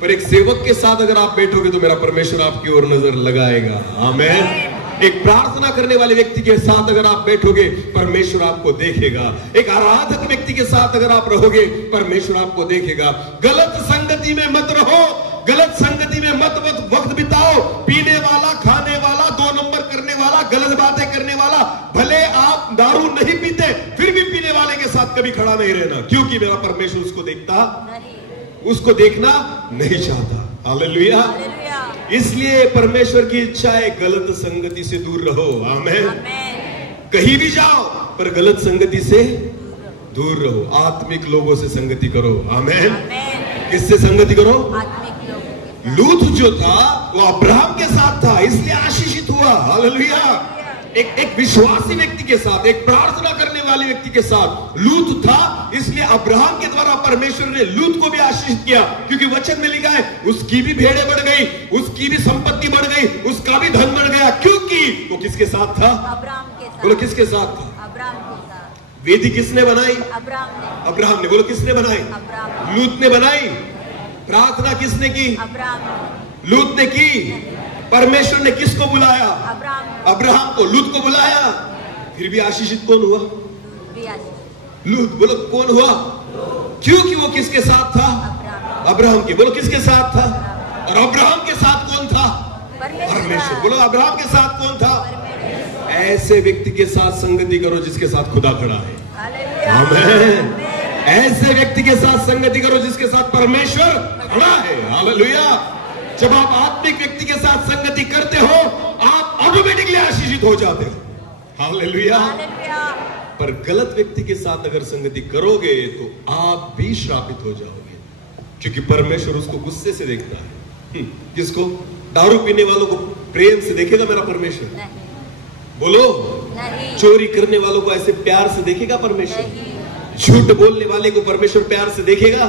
पर एक सेवक के साथ अगर आप बैठोगे तो मेरा परमेश्वर आपकी ओर नजर लगाएगा। आमीन। एक प्रार्थना करने वाले व्यक्ति के साथ अगर आप बैठोगे परमेश्वर आपको देखेगा। एक आराधक व्यक्ति के साथ अगर आप रहोगे परमेश्वर आपको देखेगा। गलत संगति में मत रहो, गलत संगति में मत वक्त बिताओ। पीने वाला, खाने वाला, 2 नंबर करने वाला, गलत बातें करने वाला, भले आप दारू नहीं पीते फिर भी पीने वाले के साथ कभी खड़ा नहीं रहना, क्योंकि मेरा परमेश्वर उसको देखता, उसको देखना नहीं चाहता। हालेलुया। इसलिए परमेश्वर की इच्छा है गलत संगति से दूर रहो। आमीन। कहीं भी जाओ पर गलत संगति से दूर रहो, आत्मिक लोगों से संगति करो। आमीन। किससे संगति करो? आत्मिक लोगों। लूत जो था वो अब्राहम के साथ था, इसलिए आशीषित हुआ। हालेलुया। एक विश्वासी व्यक्ति के साथ, एक प्रार्थना करने वाले व्यक्ति के साथ लूत था, इसलिए अब्राहम के द्वारा परमेश्वर ने लूत को भी आशीषित किया। क्योंकि वचन में लिखा है उसकी भी भेड़ें बढ़ गई, उसकी भी संपत्ति बढ़ गई, उसका भी धन बढ़ गया, क्योंकि वो किसके साथ था? अब्राहम के साथ। बोलो किसके साथ था? अब्राहम के साथ। वेदी किसने बनाई? अब्राहम ने। बोलो किसने बनाई? अब्राहम। लूत ने बनाई। प्रार्थना किसने की? अब्राहम। लूत ने की। परमेश्वर ने किसको बुलाया? अब्राहम को। लूत को बुलाया, फिर भी आशीषित कौन हुआ? लूत। बोलो कौन हुआ? क्योंकि वो किसके साथ था? अब्राहम के। बोलो किसके साथ था? और अब्राहम के साथ कौन था? परमेश्वर। बोलो अब्राहम के साथ कौन था? ऐसे व्यक्ति के साथ संगति करो जिसके साथ खुदा खड़ा है। आमीन। ऐसे व्यक्ति के साथ संगति करो जिसके साथ परमेश्वर खड़ा है। हालेलुया। जब आप आत्मिक व्यक्ति के साथ संगति करते हो आप ऑटोमेटिकली आशीषित हो जाते हो। हालेलुया। पर गलत व्यक्ति के साथ अगर संगति करोगे तो आप भी श्रापित हो जाओगे, क्योंकि परमेश्वर उसको गुस्से से देखता है। किसको? दारू पीने वालों को प्रेम से देखेगा मेरा परमेश्वर? बोलो। नहीं। चोरी करने वालों को ऐसे प्यार से देखेगा परमेश्वर? झूठ बोलने वाले को परमेश्वर प्यार से देखेगा?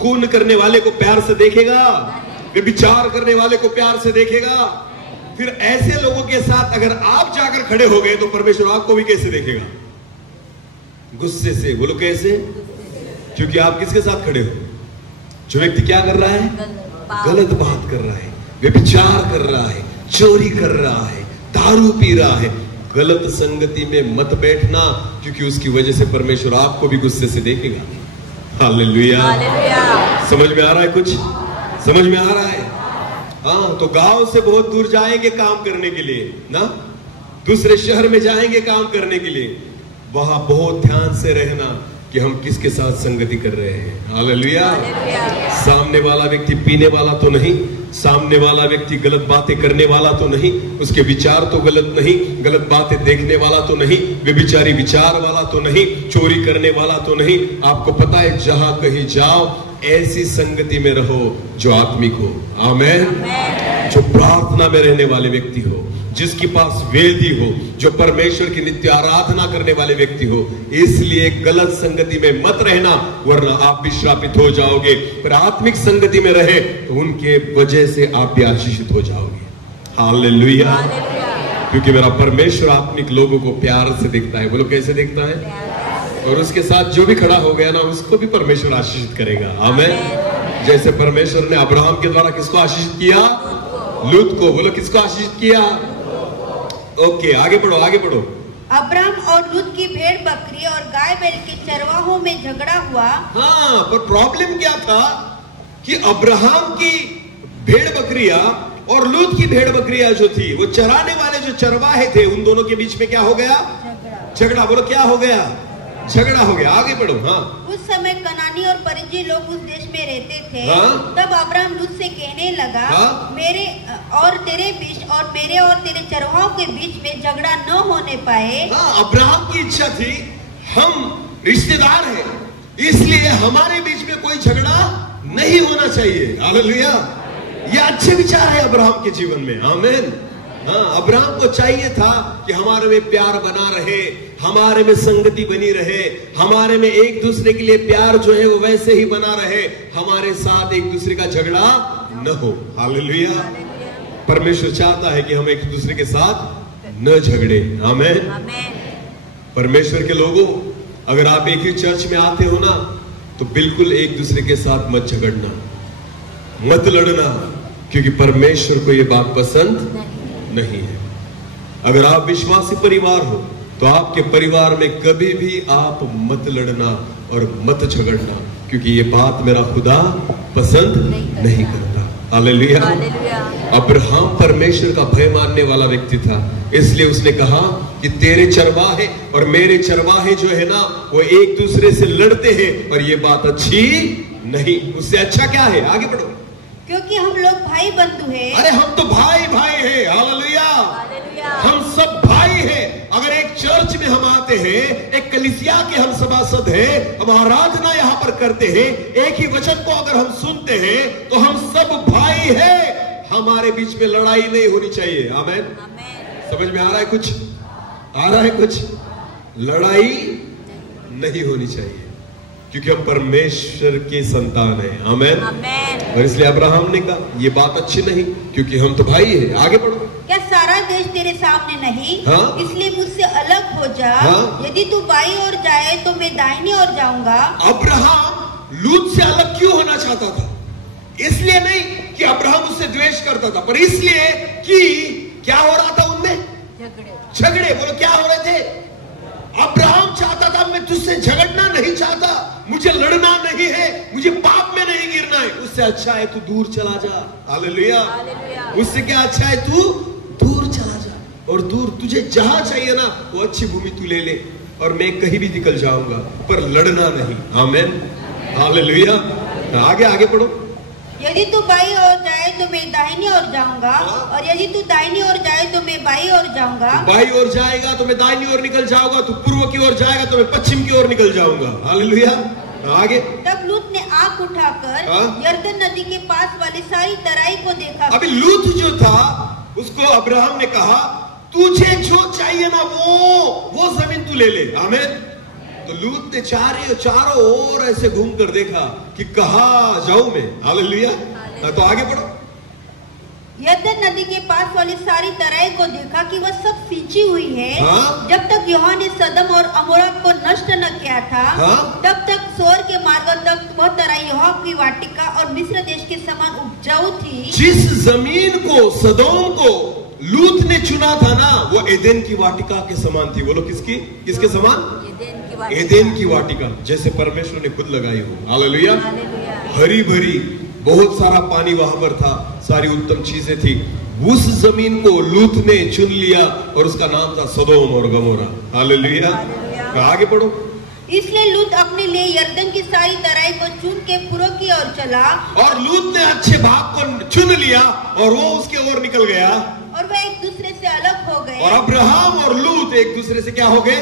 खून करने वाले को प्यार से देखेगा? विचार करने वाले को प्यार से देखेगा? फिर ऐसे लोगों के साथ अगर आप जाकर खड़े हो गए तो परमेश्वर आपको भी कैसे देखेगा? गुस्से से। बोलो कैसे? क्योंकि आप किसके साथ खड़े हो? जो व्यक्ति क्या कर रहा है? गलत बात कर रहा है, विचार कर रहा है, चोरी कर रहा है, दारू पी रहा है। गलत संगति में मत बैठना, क्योंकि उसकी वजह से परमेश्वर आपको भी गुस्से से देखेगा। हालेलुया। समझ में आ रहा है? कुछ समझ में आ रहा है? हाँ। तो गांव से बहुत दूर जाएंगे काम करने के लिए ना, दूसरे शहर में जाएंगे काम करने के लिए, वहां बहुत ध्यान से रहना कि हम किसके साथ संगति कर रहे हैं। हालेलुया। सामने वाला व्यक्ति पीने वाला तो नहीं, सामने वाला व्यक्ति गलत बातें करने वाला तो नहीं, उसके विचार तो गलत नहीं, गलत बातें देखने वाला तो नहीं, व्यभिचारी विचार वाला तो नहीं, चोरी करने वाला तो नहीं। आपको पता है जहां कहीं जाओ ऐसी संगति में रहो जो आत्मिक हो। आमीन। जो प्रार्थना में रहने वाले व्यक्ति हो, जिसके पास वेदी हो, जो परमेश्वर की नित्य आराधना करने वाले व्यक्ति हो। इसलिए गलत संगति में मत रहना, वरना आप भी श्रापित हो जाओगे। पर आत्मिक संगति में रहे तो उनके वजह से आप भी आशीषित हो जाओगे। हालेलुया। क्योंकि मेरा परमेश्वर आत्मिक लोगों को प्यार से देखता है। बोलो कैसे देखता है? और उसके साथ जो भी खड़ा हो गया ना, उसको भी परमेश्वर आशीषित करेगा। आमीन। जैसे परमेश्वर ने अब्राहम के द्वारा किसको आशीषित किया? लूत को। बोलो किसको आशीषित किया? ओके, आगे बढ़ो, आगे बढ़ो। अब्राहम और लूत की भेड़ बकरी और गाय बैल के चरवाहों में झगड़ा हुआ। हाँ, पर प्रॉब्लम क्या था कि अब्राहम की भेड़ बकरियां और लूत की भेड़ बकरियां जो थी, वो चराने वाले जो चरवाहे थे, उन दोनों के बीच में क्या हो गया? झगड़ा। बोलो क्या हो गया? झगड़ा हो गया। आगे बढ़ो। हाँ, उस समय कनानी और परिज्जी लोग उस देश में रहते थे। हाँ? तब अब्राहम लूत से कहने लगा, हाँ? मेरे और तेरे बीच और मेरे और तेरे चरवाहों के बीच में झगड़ा न होने पाए। हाँ, अब्राहम की इच्छा थी, हम रिश्तेदार हैं, इसलिए हमारे बीच में कोई झगड़ा नहीं होना चाहिए। हालेलुया। ये अच्छे विचार है अब्राहम के जीवन में। आमीन। हाँ, अब्राहम को चाहिए था कि हमारे में प्यार बना रहे, हमारे में संगति बनी रहे, हमारे में एक दूसरे के लिए प्यार जो है वो वैसे ही बना रहे, हमारे साथ एक दूसरे का झगड़ा न हो। हालेलुया। परमेश्वर चाहता है कि हम एक दूसरे के साथ न झगड़े। आमीन। परमेश्वर के लोगों, अगर आप एक ही चर्च में आते हो ना, तो बिल्कुल एक दूसरे के साथ मत झगड़ना, मत लड़ना, क्योंकि परमेश्वर को यह बात पसंद नहीं है। अगर आप विश्वासी परिवार हो तो आपके परिवार में कभी भी आप मत लड़ना और मत झगड़ना, क्योंकि ये बात मेरा खुदा पसंद नहीं करता। हालेलुया। अब्राहम परमेश्वर का भय मानने वाला व्यक्ति था, इसलिए उसने कहा कि तेरे चरवाहे और मेरे चरवाहे जो है ना, वो एक दूसरे से लड़ते हैं और ये बात अच्छी नहीं। उससे अच्छा क्या है? आगे बढ़ो। क्योंकि हम लोग भाई बंधु हैं। अरे हम तो भाई भाई हैं। हालेलुया। हम सब भाई हैं। अगर एक चर्च में हम आते हैं, एक कलीसिया के हम सभासद हैं, हम आराधना यहाँ पर करते हैं, एक ही वचन को अगर हम सुनते हैं, तो हम सब भाई हैं। हमारे बीच में लड़ाई नहीं होनी चाहिए। आमीन। समझ में आ रहा है? कुछ आ रहा है? कुछ लड़ाई नहीं होनी चाहिए, क्योंकि हम परमेश्वर के संतान हैं। आमीन। और इसलिए अब्राहम ने कहा ये बात अच्छी नहीं, क्योंकि हम तो भाई हैं। आगे बढ़ो। क्या सारा देश तेरे सामने नहीं? हाँ? इसलिए मुझसे अलग हो जा। हाँ? यदि तू बाईं ओर जाए तो मैं दाहिनी ओर जाऊंगा। अब्राहम लूत से अलग क्यों होना चाहता था? इसलिए नहीं कि अब्राहम उससे द्वेष करता था, पर इसलिए कि क्या हो रहा था उनमें? झगड़े। बोलो क्या हो रहे थे? अब्राहम चाहता था मैं तुझसे झगड़ना नहीं चाहता, मुझे लड़ना नहीं है, मुझे पाप में नहीं गिरना है। उससे अच्छा है तू दूर चला जा। हालेलुया। उससे क्या अच्छा है? तू दूर चला जा, और दूर तुझे जहां चाहिए ना वो अच्छी भूमि तू ले ले, और मैं कहीं भी निकल जाऊंगा, पर लड़ना नहीं। आमीन। हालेलुया। आगे आगे पढ़ो। यदि तू बाईं ओर जाए तो मैं दाहिनी ओर जाऊंगा, और यदि तू दाहिनी ओर जाए तो मैं बाईं ओर जाऊंगा। बाईं ओर जाएगा तो मैं दाहिनी ओर निकल जाऊंगा, तू पूर्व की ओर जाएगा तो मैं पश्चिम की ओर निकल जाऊंगा। हालेलुया। आगे। तब लूत ने आंख उठाकर यरदन नदी के पास वाली सारी तराई को देखा। अभी लूत जो था, उसको अब्राहम ने कहा तुझे जो चाहिए ना वो जमीन तू ले ले। आमीन। तो लूत ने चारों ओर ऐसे घूम कर देखा कि कहाँ जाऊं मैं। हालेलुया। तो आगे बढ़ो। यरदन नदी के पास वाली सारी तराई को देखा कि वह सब सींची हुई है। हाँ? जब तक यहोवा ने सदम और अमोरा को नष्ट न किया था, हाँ? तब तक सोर के मार्ग तक वह तराई यहोवा की वाटिका और मिस्र देश के समान उपजाऊ थी। जिस जमीन को सदोम को लूत ने चुना था ना, वो एदेन की वाटिका के समान थी। बोलो किसके समान? एदेन की वाटिका, जैसे परमेश्वर ने खुद लगाई हो। हालेलुया। हरी भरी, बहुत सारा पानी वहां पर था, सारी उत्तम चीजें थी। उस जमीन को लूत ने चुन लिया और उसका नाम था सदोम और गमोरा। हालेलुया। आगे बढ़ो। इसलिए लूत अपने लिए यरदन की सारी तराई को चुन के पूर्व की ओर चला, और लूत ने अच्छे भाग को चुन लिया और वो उसके ओर निकल गया, और वह एक दूसरे से अलग हो गए। और अब्राहम और लूत एक दूसरे से क्या हो गए?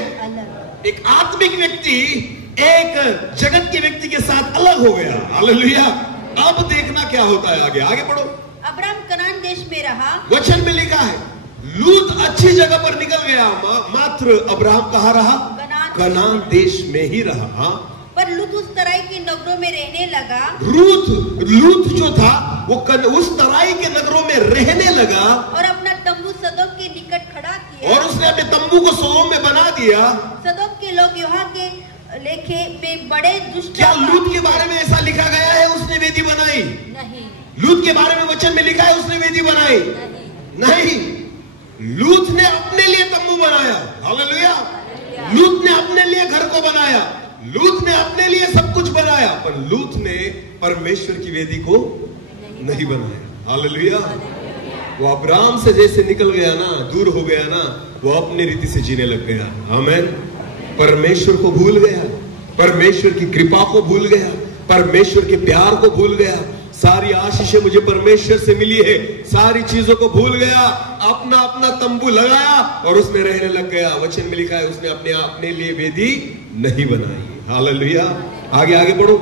एक आत्मिक व्यक्ति एक जगत के व्यक्ति के साथ अलग हो गया। हालेलुया। अब देखना क्या होता है आगे। आगे बढ़ो। अब्राहम कनान देश में रहा। वचन में लिखा है लूत अच्छी जगह पर निकल गया, मात्र अब्राहम कहाँ रहा? कनान देश में ही रहा। हाँ? पर लूत उस तराई के नगरों में रहने लगा। लूत जो था वो उस तराई के नगरों में रहने लगा, और अपना दिया और उसने अपने तंबू को सोदोम में बना दिया। सदोम के लोग यहोवा के लेखे में बड़े दुष्ट। क्या लूत के बारे में ऐसा लिखा गया है उसने वेदी बनाई? नहीं। लूत के बारे में वचन में लिखा है उसने वेदी बनाई? नहीं। लूत ने अपने लिए तंबू बनाया। हालेलुया। लूत ने अपने लिए घर को बनाया, लूत ने अपने लिए सब कुछ बनाया, पर लूत ने परमेश्वर की वेदी को नहीं बनाया। हालेलुया। वो अब्राहम से जैसे निकल गया ना, दूर हो गया ना, वो अपनी रीति से जीने लग गया। आमीन। परमेश्वर को भूल गया, परमेश्वर की कृपा को भूल गया, परमेश्वर के प्यार को भूल गया। सारी आशीषें मुझे परमेश्वर से मिली है, सारी चीजों को भूल गया, अपना अपना तंबू लगाया और उसमें रहने लग गया। वचन में लिखा है उसने अपने लिए वेदी नहीं बनाई। हालेलुया। आगे आगे बढ़ो।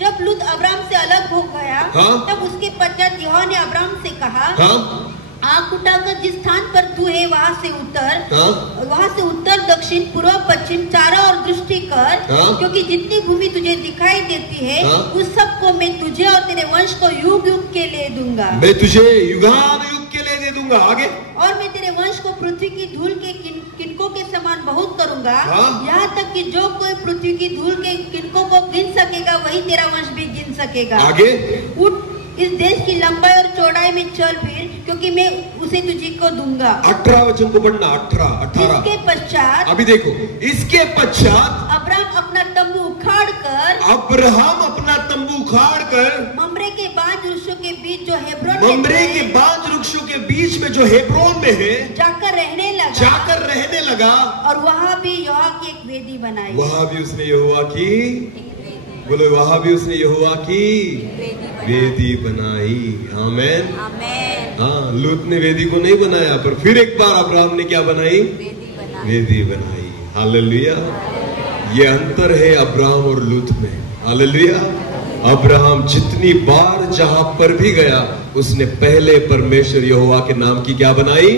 जब लूत अब्राम से अलग हो गया, तब उसके पश्चात यहोवा ने अब्राम से कहा, आग उठाकर जिस स्थान पर तू है वहाँ से उतर, वहाँ से उत्तर दक्षिण पूर्व पश्चिम चारों ओर दृष्टि कर, क्योंकि जितनी भूमि तुझे दिखाई देती है उस सब को मैं तुझे और तेरे वंश को युग युग के लिए दूंगा। मैं तुझे युगान युग के लिए दे दूंगा। आगे, और मैं तेरे वंश को पृथ्वी की धूल के किनकों के समान बहुत करूंगा, यहाँ तक कि जो कोई पृथ्वी की धूल के किनकों को गिन सकेगा वही तेरा वंश भी गिन सकेगा। आगे, उठ इस देश की लंबाई और चौड़ाई में चल फिर, क्योंकि मैं उसे तुझे को दूंगा। 18 वचन को पढ़ना। 18। इसके पश्चात, अभी देखो, इसके पश्चात अब्राहम अपना तंबू उखाड़ कर, ममरे के बांज वृक्षों के बीच जो हेब्रोन में है जाकर रहने लगा। और वहाँ भी यहोवा की एक वेदी बनाई। वहाँ भी उसने यहोवा की, बोलो, वहाँ भी उसने यहोवा की वेदी बनाई। आमीन। हाँ, लूत ने वेदी को नहीं बनाया, पर फिर एक बार अब्राहम ने क्या बनाई? वेदी बनाई। हालेलुया। ये अंतर है अब्राहम और लूत में। हालेलुया। अब्राहम जितनी बार जहां पर भी गया उसने पहले परमेश्वर यहोवा के नाम की क्या बनाई?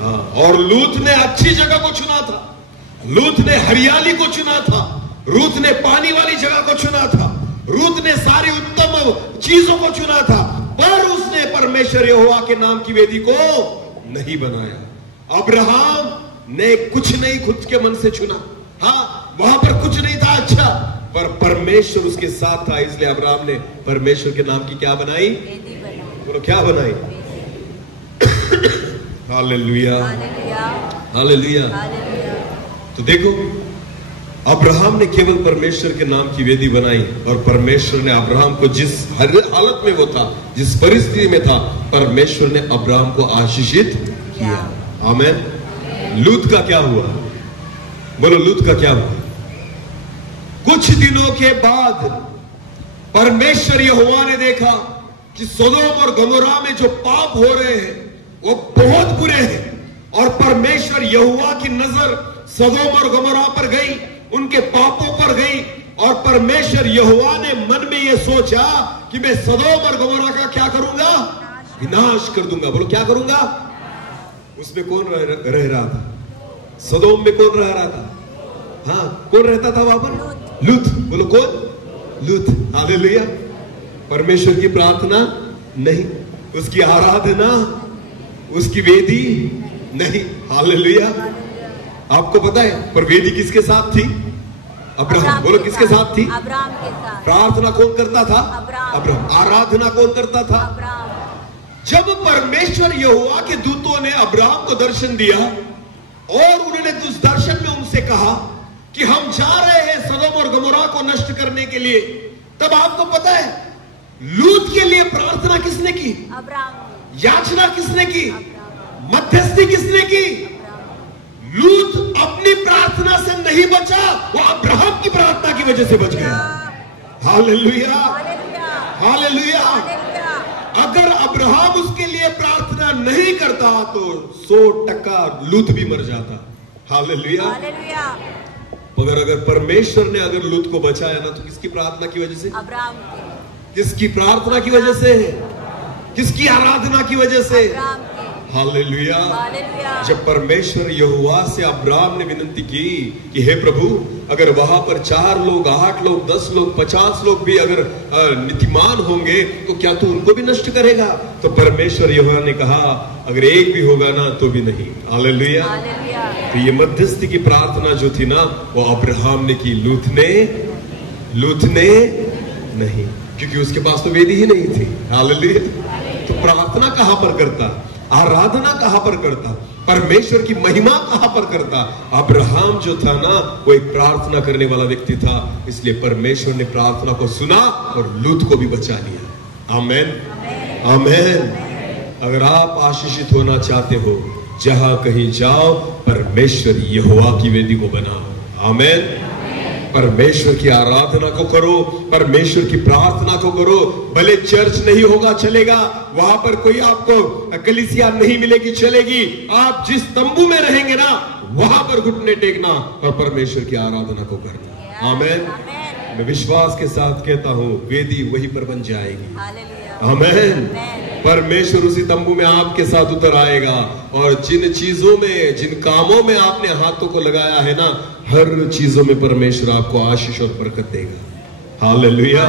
हाँ, और लूत ने अच्छी जगह को चुना था, लूत ने हरियाली को चुना था, रूत ने पानी वाली जगह को चुना था, रूत ने सारी उत्तम चीजों को चुना था, पर उसने परमेश्वर यहोवा के नाम की वेदी को नहीं बनाया। अब्राहम ने कुछ नहीं खुद के मन से चुना। हाँ, वहां पर कुछ नहीं था अच्छा, पर परमेश्वर उसके साथ था, इसलिए अब्राहम ने परमेश्वर के नाम की क्या बनाई? बोलो, क्या बनाई? हालेलुया। हालेलुया। तो देखो, अब्राहम ने केवल परमेश्वर के नाम की वेदी बनाई, और परमेश्वर ने अब्राहम को जिस हर हालत में वो था, जिस परिस्थिति में था, परमेश्वर ने अब्राहम को आशीषित किया। आमीन। लूत का क्या हुआ? बोलो, लूत का क्या हुआ? कुछ दिनों के बाद परमेश्वर यहोवा ने देखा कि सोदोम और गमोरा में जो पाप हो रहे हैं वो बहुत बुरे हैं, और परमेश्वर यहोवा की नजर सोदोम और गमोरा पर गई, उनके पापों पर गई, और परमेश्वर यहोवा ने मन में यह सोचा कि मैं सोदोम और गमोरा का क्या करूंगा? विनाश कर दूंगा। बोलो, क्या करूंगा? उसमें कौन रह रहा था? सोदोम में कौन रह रहा था? हाँ, कौन रहता था वहां पर? लूत। बोलो, कौन? लूत। हालेलुया। परमेश्वर की प्रार्थना नहीं, उसकी आराधना, उसकी वेदी नहीं। हालेलुया। आपको पता है, पर वेदी किसके साथ थी? अब्राहम। बोलो, किसके साथ थी? अब्राहम के साथ। प्रार्थना कौन करता था? अब्राहम। आराधना कौन करता था? जब परमेश्वर यहोवा के दूतों ने अब्राहम को दर्शन दिया और उन्होंने उस दर्शन में उनसे कहा कि हम जा रहे हैं सदोम और गमोरा को नष्ट करने के लिए, तब आपको पता है लूत के लिए प्रार्थना किसने की? अब्राहम। याचना किसने की? मध्यस्थी किसने की? लूत अपनी प्रार्थना से नहीं बचा, वो अब्राहम की प्रार्थना की वजह से बच गया। हालेलुया। हालेलुया। अगर अब्राहम उसके लिए प्रार्थना नहीं करता तो 100% लूत भी मर जाता। हालेलुया। मगर अगर परमेश्वर ने अगर लूत को बचाया ना, तो किसकी प्रार्थना की वजह से? अब्राहम। किसकी प्रार्थना की वजह से? किसकी आराधना की वजह से? हालेलुया। जब परमेश्वर यहोवा से अब्राहम ने विनती की कि हे प्रभु, अगर वहां पर 4 लोग, 8 लोग, 10 लोग, 50 लोग भी अगर नीतिमान होंगे तो क्या तू उनको भी नष्ट करेगा? तो परमेश्वर यहोवा ने कहा अगर एक भी होगा ना तो भी नहीं। हालेलुया। तो ये मध्यस्थी की प्रार्थना जो थी ना वो अब्राहम ने की, लूत ने नहीं, क्योंकि उसके पास तो वेदी ही नहीं थी। हालेलुया। तो प्रार्थना कहां पर करता, आराधना कहां पर करता, परमेश्वर की महिमा कहां पर करता? अब्राहम जो था ना वो एक प्रार्थना करने वाला व्यक्ति था, इसलिए परमेश्वर ने प्रार्थना को सुना और लूत को भी बचा लिया। आमेन, आमेन। अगर आप आशीषित होना चाहते हो, जहां कहीं जाओ परमेश्वर यहोवा की वेदी को बनाओ। आमेन। परमेश्वर की आराधना को करो, परमेश्वर की प्रार्थना को करो। भले चर्च नहीं होगा चलेगा, वहां पर कोई आपको कलीसिया नहीं मिलेगी चलेगी, आप जिस तंबू में रहेंगे ना वहां पर घुटने टेकना और परमेश्वर की आराधना को करना। आमेन। मैं विश्वास के साथ कहता हूं वेदी वहीं पर बन जाएगी। आमेन। परमेश्वर उसी तंबू में आपके साथ उतर आएगा और जिन चीजों में, जिन कामों में आपने हाथों को लगाया है ना, हर चीजों में परमेश्वर आपको आशीष और बरकत देगा। हालेलुया।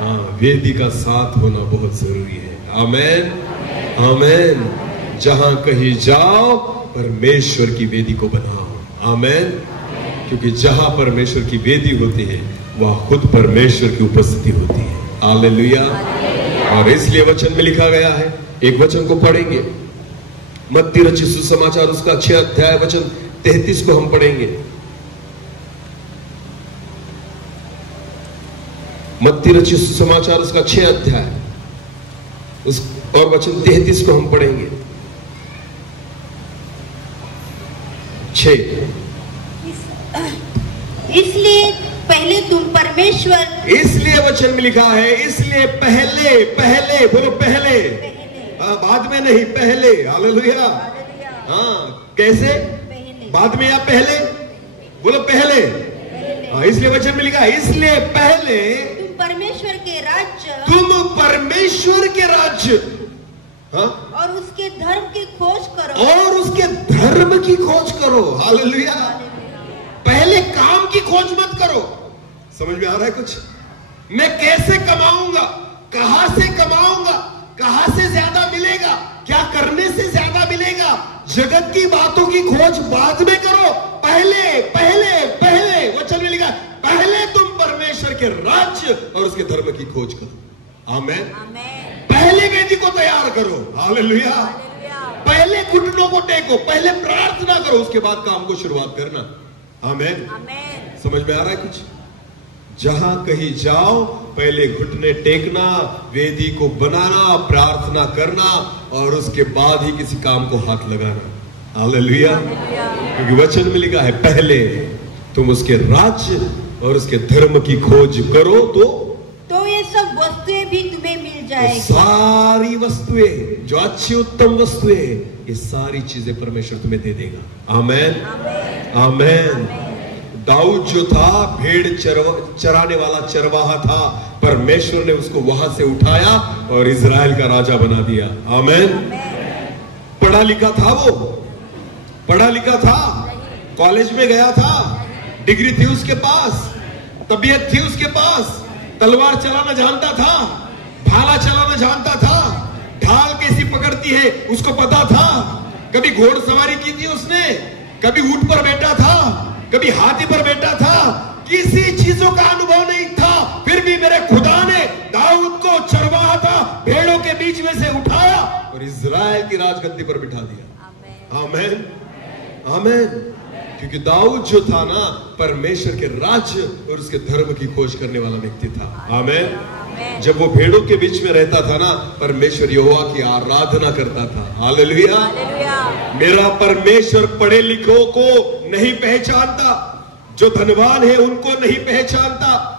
हाँ, वेदी का साथ होना बहुत जरूरी है। आमेन, आमेन। जहां कहीं जाओ परमेश्वर की वेदी को बनाओ। आमेन। क्योंकि जहां परमेश्वर की वेदी होती है वहां खुद परमेश्वर की उपस्थिति होती है। हालेलुया। और इसलिए वचन में लिखा गया है, एक वचन को पढ़ेंगे, मत्ती रचित सुसमाचार उसका 6 अध्याय वचन 33 को हम पढ़ेंगे। मत्ती रचित सुसमाचार उसका 6 अध्याय उस और वचन 33 को हम पढ़ेंगे। 6। इसलिए पहले तुम परमेश्वर, इसलिए वचन में लिखा है, इसलिए पहले, पहले बोलो, पहले, बाद में नहीं, पहले। हालेलुया। हाँ, कैसे? बाद में या पहले? बोलो पहले। हाँ, इसलिए वचन में लिखा है, इसलिए पहले तुम परमेश्वर के राज्य, तुम परमेश्वर के राज्य, हाँ, और उसके धर्म की खोज करो, और उसके धर्म की खोज करो। हालेलुया। पहले काम की खोज मत करो। समझ में आ रहा है कुछ? मैं कैसे कमाऊंगा, कहां से कमाऊंगा, कहां से ज्यादा मिलेगा, क्या करने से ज्यादा मिलेगा, जगत की बातों की खोज बाद में करो। पहले, पहले, पहले वचन में लिखा, पहले तुम परमेश्वर के राज्य और उसके धर्म की खोज करो। आमेन। पहले वेदी को तैयार करो। हालेलुया। पहले घुटनों को टेको, पहले प्रार्थना करो, उसके बाद काम को शुरुआत करना। आमेन। समझ में आ रहा है कुछ? जहां कहीं जाओ पहले घुटने टेकना, वेदी को बनाना, प्रार्थना करना और उसके बाद ही किसी काम को हाथ लगाना। हालेलुया। क्योंकि वचन में लिखा है पहले तुम उसके राज्य और उसके धर्म की खोज करो तो ये सब वस्तुएं भी तुम्हें मिल जाएगी। सारी वस्तुएं जो अच्छी उत्तम वस्तुएं, ये सारी चीजें परमेश्वर तुम्हें दे देगा। आमेन, आमेन। दाऊद जो था भेड़ चराने वाला चरवाहा था, परमेश्वर ने उसको वहां से उठाया और इजराइल का राजा बना दिया। आमेन। पढ़ा लिखा था वो, पढ़ा लिखा था, कॉलेज में गया था, डिग्री थी उसके पास, तबीयत थी उसके पास, तलवार चलाना जानता था, भाला चलाना जानता था, ढाल कैसी पकड़ती है उसको पता था, कभी घोड़सवारी की थी उसने, कभी ऊंट पर बैठा था, कभी हाथी पर बैठा था, किसी चीजों का अनुभव नहीं था, फिर भी मेरे खुदा ने दाऊद को चरवाहा था भेड़ों के बीच में से उठाया और इजराइल की राजगद्दी पर बिठा दिया। आमेन, आमेन। क्योंकि दाऊद जो था ना परमेश्वर के राज्य और उसके धर्म की खोज करने वाला व्यक्ति था। आमेन। जब वो भेड़ों के बीच में रहता था ना, परमेश्वर यहोवा की आराधना करता था। हालेलुया। मेरा परमेश्वर पढ़े लिखों को नहीं पहचानता, जो धनवान है उनको नहीं पहचानता,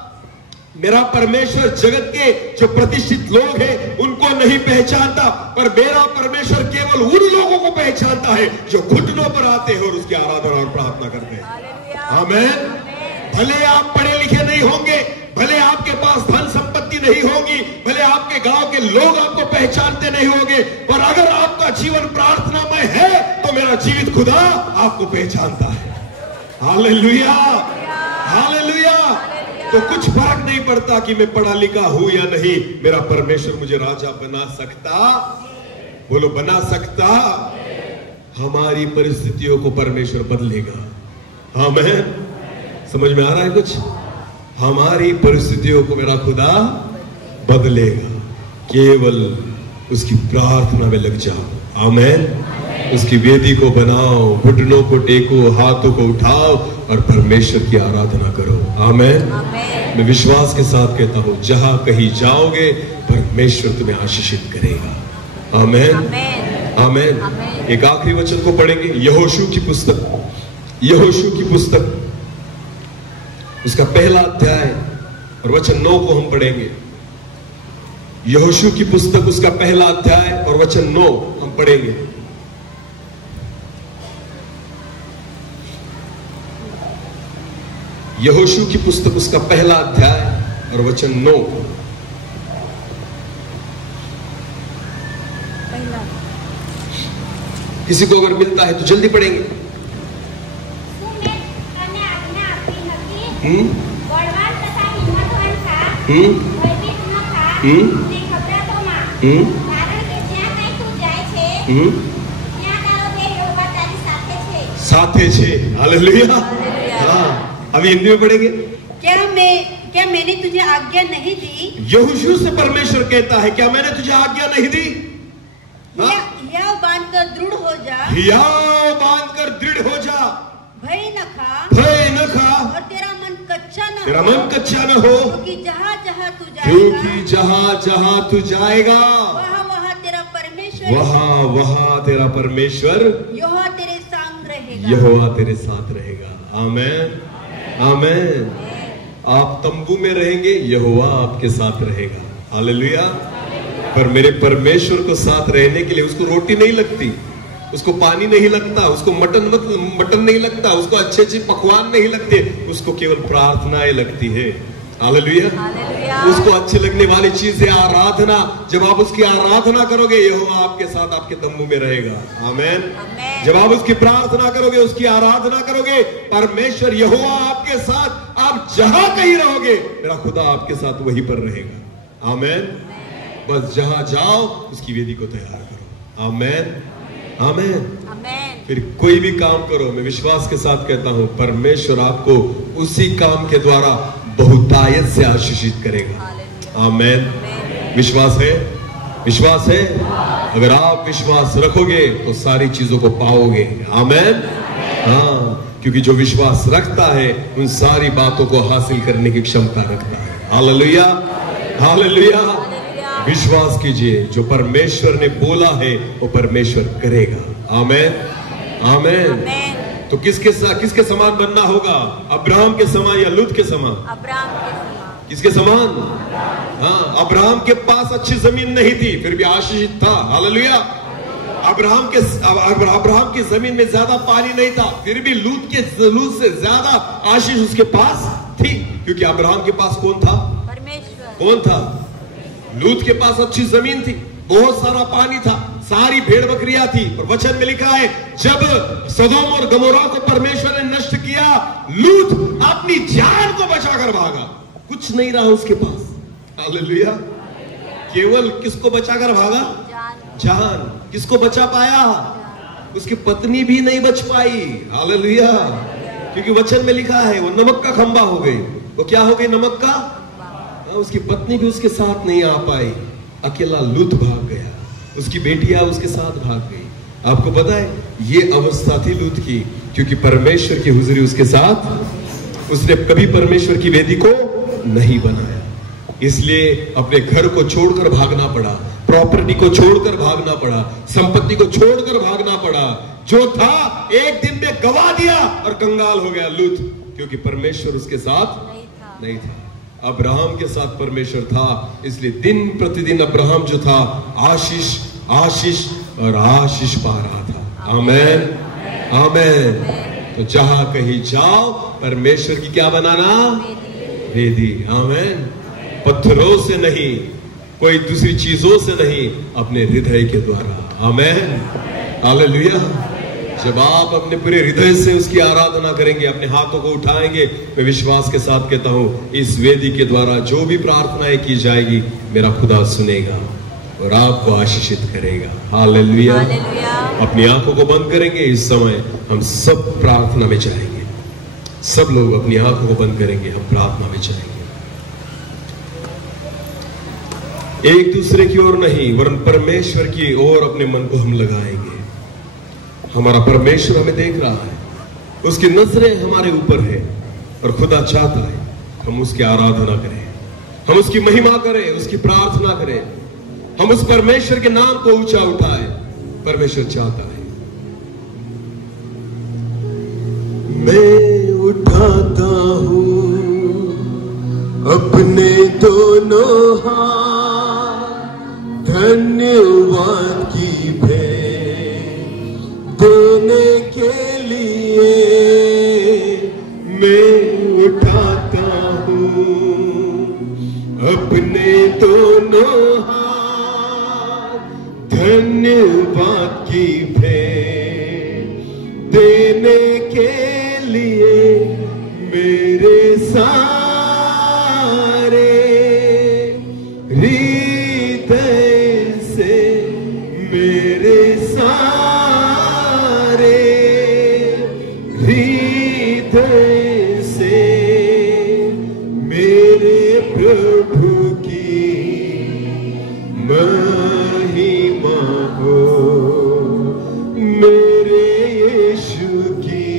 मेरा परमेश्वर जगत के जो प्रतिष्ठित लोग हैं उनको नहीं पहचानता, पर मेरा परमेश्वर केवल उन लोगों को पहचानता है जो घुटनों पर आते हैं और उसकी आराधना और प्रार्थना करते हैं। आमेन। भले आप पढ़े लिखे नहीं होंगे, भले आपके पास धन संपत्ति नहीं होगी, भले आपके गांव के लोग आपको पहचानते नहीं होंगे, पर अगर आपका जीवन प्रार्थनामय है तो मेरा जीवित खुदा आपको पहचानता है। Hallelujah, hallelujah. तो कुछ फर्क नहीं पड़ता कि मैं पढ़ा लिखा हूं या नहीं, मेरा परमेश्वर मुझे राजा बना सकता, बोलो बना सकता। हमारी परिस्थितियों को परमेश्वर बदलेगा। आमीन। समझ में आ रहा है कुछ? हमारी परिस्थितियों को मेरा खुदा बदलेगा, केवल उसकी प्रार्थना में लग जाओ। आमीन। उसकी वेदी को बनाओ, घुटनों को टेको, हाथों को उठाओ और परमेश्वर की आराधना करो। आमीन। मैं विश्वास के साथ कहता हूं, जहां कहीं जाओगे परमेश्वर तुम्हें आशीषित करेगा। आमीन, आमीन। एक आखिरी वचन को पढ़ेंगे, यहोशू की पुस्तक, यहोशू की पुस्तक उसका पहला अध्याय और वचन 9 को हम पढ़ेंगे। यहोशू की पुस्तक उसका पहला अध्याय और वचन 9 हम पढ़ेंगे। यहोशू की पुस्तक उसका पहला अध्याय और वचन 9। किसी को अगर मिलता है तो जल्दी पढ़ेंगे। साथे छे। हालेलुया। हाँ, अभी हिंदी में पढ़ेंगे। क्या मैंने तुझे आज्ञा नहीं दी? यहोशू से परमेश्वर कहता है, क्या मैंने तुझे आज्ञा नहीं दी? हियाव बांधकर दृढ़ हो जा, हियाव बांधकर दृढ़ हो जा, भय न खा, भय न खा, और तेरा मन कच्चा न हो, तेरा मन कच्चा न हो, क्योंकि जहाँ जहाँ तू जाएगा, क्योंकि जहाँ जहाँ तू जाएगा वहाँ वहाँ तेरा परमेश्वर, वहाँ वहाँ तेरा परमेश्वर यहोवा तेरे संग रहेगा, यहोवा तेरे साथ रहेगा। आमीन, आमीन। आप तंबू में रहेंगे, यहोवा आपके साथ रहेगा। हालेलुया। पर मेरे परमेश्वर को साथ रहने के लिए उसको रोटी नहीं लगती, उसको पानी नहीं लगता, उसको मटन नहीं लगता, उसको अच्छे अच्छे पकवान नहीं लगते, उसको केवल प्रार्थनाएं लगती है। हालेलुया। उसको अच्छी लगने वाली चीज है आराधना। जब आप उसकी आराधना करोगे, यहोवा आपके साथ आपके तंबू में रहेगा। आमीन। जब आप उसकी प्रार्थना करोगे, उसकी आराधना करोगे, परमेश्वर यहोवा आपके साथ, आप जहां कहीं रहोगे मेरा खुदा आपके साथ वहीं पर रहेगा। आमीन। बस जहां जाओ उसकी वेदी को तैयार करो। आमीन, आमीन। फिर कोई भी काम करो, मैं विश्वास के साथ कहता हूं परमेश्वर आपको उसी काम के द्वारा बहुतायत से आशीषित करेगा। आमीन। विश्वास है? विश्वास है? अगर आप विश्वास रखोगे तो सारी चीजों को पाओगे। आमीन। हाँ, क्योंकि जो विश्वास रखता है उन सारी बातों को हासिल करने की क्षमता रखता है। Hallelujah, hallelujah. विश्वास कीजिए, जो परमेश्वर ने बोला है वो परमेश्वर करेगा। आमीन, आमीन। तो किसके समान बनना होगा? अब्राहम के समान या लूत के समान? अब्राहम के समान। किसके समान? हाँ, अब्राहम के पास अच्छी जमीन नहीं थी, फिर भी आशीषित था। हालेलुया। अब्राहम की जमीन में ज्यादा पानी नहीं था, फिर भी लूत से ज्यादा आशीष उसके पास थी, क्योंकि अब्राहम के पास कौन था? परमेश्वर। कौन था? लूत के पास अच्छी जमीन थी, बहुत सारा पानी था, सारी भेड़ बकरियां थी। और वचन में लिखा है, जब सदोम और गमोरा को परमेश्वर ने नष्ट किया, लूत अपनी जान को बचाकर भागा। कुछ नहीं रहा उसके पास। हालेलुया। केवल किसको बचाकर भागा? जान। किसको बचा पाया? उसकी पत्नी भी नहीं बच पाई। हालेलुया। क्योंकि वचन में लिखा है वो नमक का खंबा हो गई। वो क्या हो गई? नमक का। उसकी पत्नी भी उसके साथ नहीं आ पाई, अकेला लूत भाग गया, उसकी बेटियां उसके साथ भाग गई। आपको पता है ये अवस्था थी लूत की, क्योंकि परमेश्वर की हुजूरी उसके साथ, उसने कभी परमेश्वर की वेदी को नहीं बनाया, इसलिए अपने घर को छोड़कर भागना पड़ा, प्रॉपर्टी को छोड़कर भागना पड़ा, संपत्ति को छोड़कर भागना पड़ा। जो था एक दिन में गवा दिया और कंगाल हो गया लूत, क्योंकि परमेश्वर उसके साथ नहीं था। अब्राहम के साथ परमेश्वर था, इसलिए दिन प्रतिदिन अब्राहम जो था आशीष आशीष और आशीष पा रहा था। आमीन, आमीन। तो जहां कहीं जाओ परमेश्वर की क्या बनाना? वेदी। आमीन। पत्थरों से नहीं, कोई दूसरी चीजों से नहीं, अपने हृदय के द्वारा। आमेन, हालेलुया। जब आप अपने पूरे हृदय से उसकी आराधना करेंगे, अपने हाथों को उठाएंगे, मैं विश्वास के साथ कहता हूं इस वेदी के द्वारा जो भी प्रार्थनाएं की जाएगी मेरा खुदा सुनेगा और आपको आशीषित करेगा। हालेलुया। अपनी आंखों को बंद करेंगे। इस समय हम सब प्रार्थना में जाएंगे। सब लोग अपनी आंखों को बंद करेंगे, हम प्रार्थना में जाएंगे। एक दूसरे की ओर नहीं वरन परमेश्वर की ओर अपने मन को हम लगाएंगे। हमारा परमेश्वर हमें देख रहा है, उसकी नजरें हमारे ऊपर है और खुदा चाहता है हम उसकी आराधना करें, हम उसकी महिमा करें, उसकी प्रार्थना करें, हम उस परमेश्वर के नाम को ऊंचा उठाएं। परमेश्वर चाहता है। मैं उठाता हूं अपने दोनों हाथ, धन्यवाद की भेंट देने के लिए मैं उठाता हूं अपने दोनों हाथ, धन्यवाद की भेंट देने के लिए मेरे सारे हृदय से, मेरे सारे हृदय से मेरे प्रभु की महिमा हो, मेरे यीशु की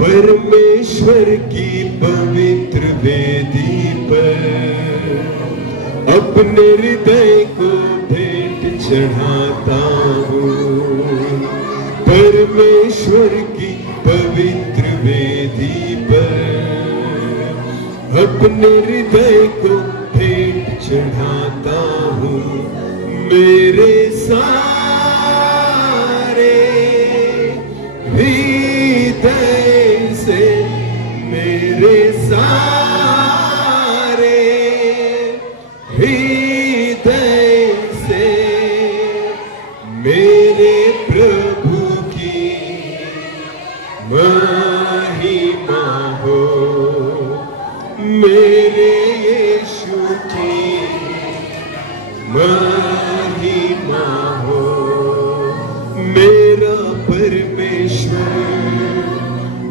परमेश्वर की पवित्र वेदी पर अपने हृदय को भेंट चढ़ाता हूँ। परमेश्वर की पवित्र वेदी पर अपने हृदय को भेंट चढ़ाता हूँ। मेरे सारे हृदय से, मेरे सारे हृदय से मेरे प्रभु की महिमा हो, मेरे यीशु की महिमा हो। मेरा परमेश्वर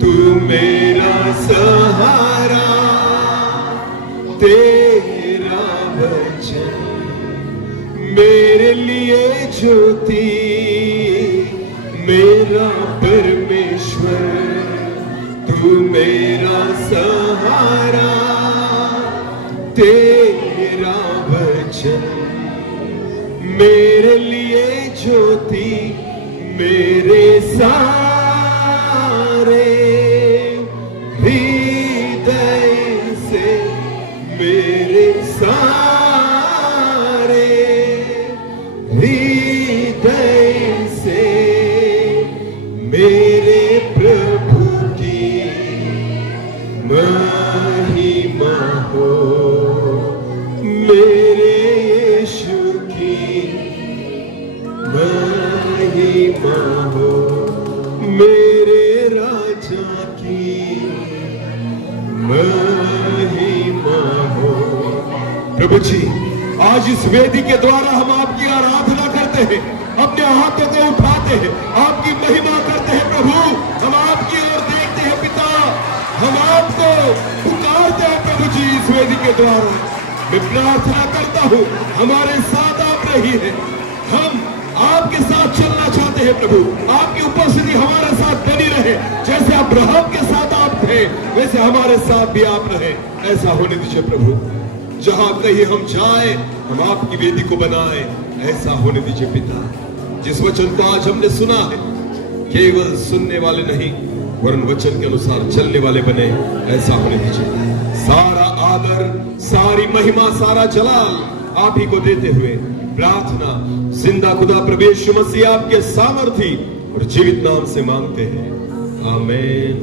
तू मेरा सहारा, तेरा वचन मेरे लिए ज्योति। मेरा परमेश्वर तू मेरा सहारा, तेरा वचन मेरे लिए ज्योति। मेरे सारे हृदय से, मेरे सारे हृदय से मेरे प्रभु की महिमा हो, मेरे यीशु की महिमा हो, मेरे राजा की महिमा हो। प्रभु जी, आज इस वेदी के द्वारा हम आपकी आराधना करते हैं, अपने हाथों को उठाते हैं, आपकी महिमा करते हैं। प्रभु, हम आपकी ओर देखते हैं पिता, हम आपको पुकारते हैं। प्रभु जी, इस वेदी के द्वारा मैं प्रार्थना करता हूँ हमारे साथ आप रही है, हम आपके साथ चलना चाहते हैं। प्रभु, आपकी उपस्थिति हमारे साथ बनी रहे। जैसे अब्राहम के साथ आप थे वैसे हमारे साथ भी आप रहे। ऐसा होने दीजिए प्रभु। जहां कहीं हम जाए हम आपकी वेदी को बनाए, ऐसा होने दीजिए पिता। जिस वचन को आज हमने सुना है, केवल सुनने वाले नहीं वरन वचन के अनुसार चलने वाले बने, ऐसा होने दीजिए। सारा आदर, सारी महिमा, सारा जलाल आप ही को देते हुए प्रार्थना जिंदा खुदा प्रभु यीशु मसीह आपके सामर्थी और जीवित नाम से मांगते हैं। आमीन।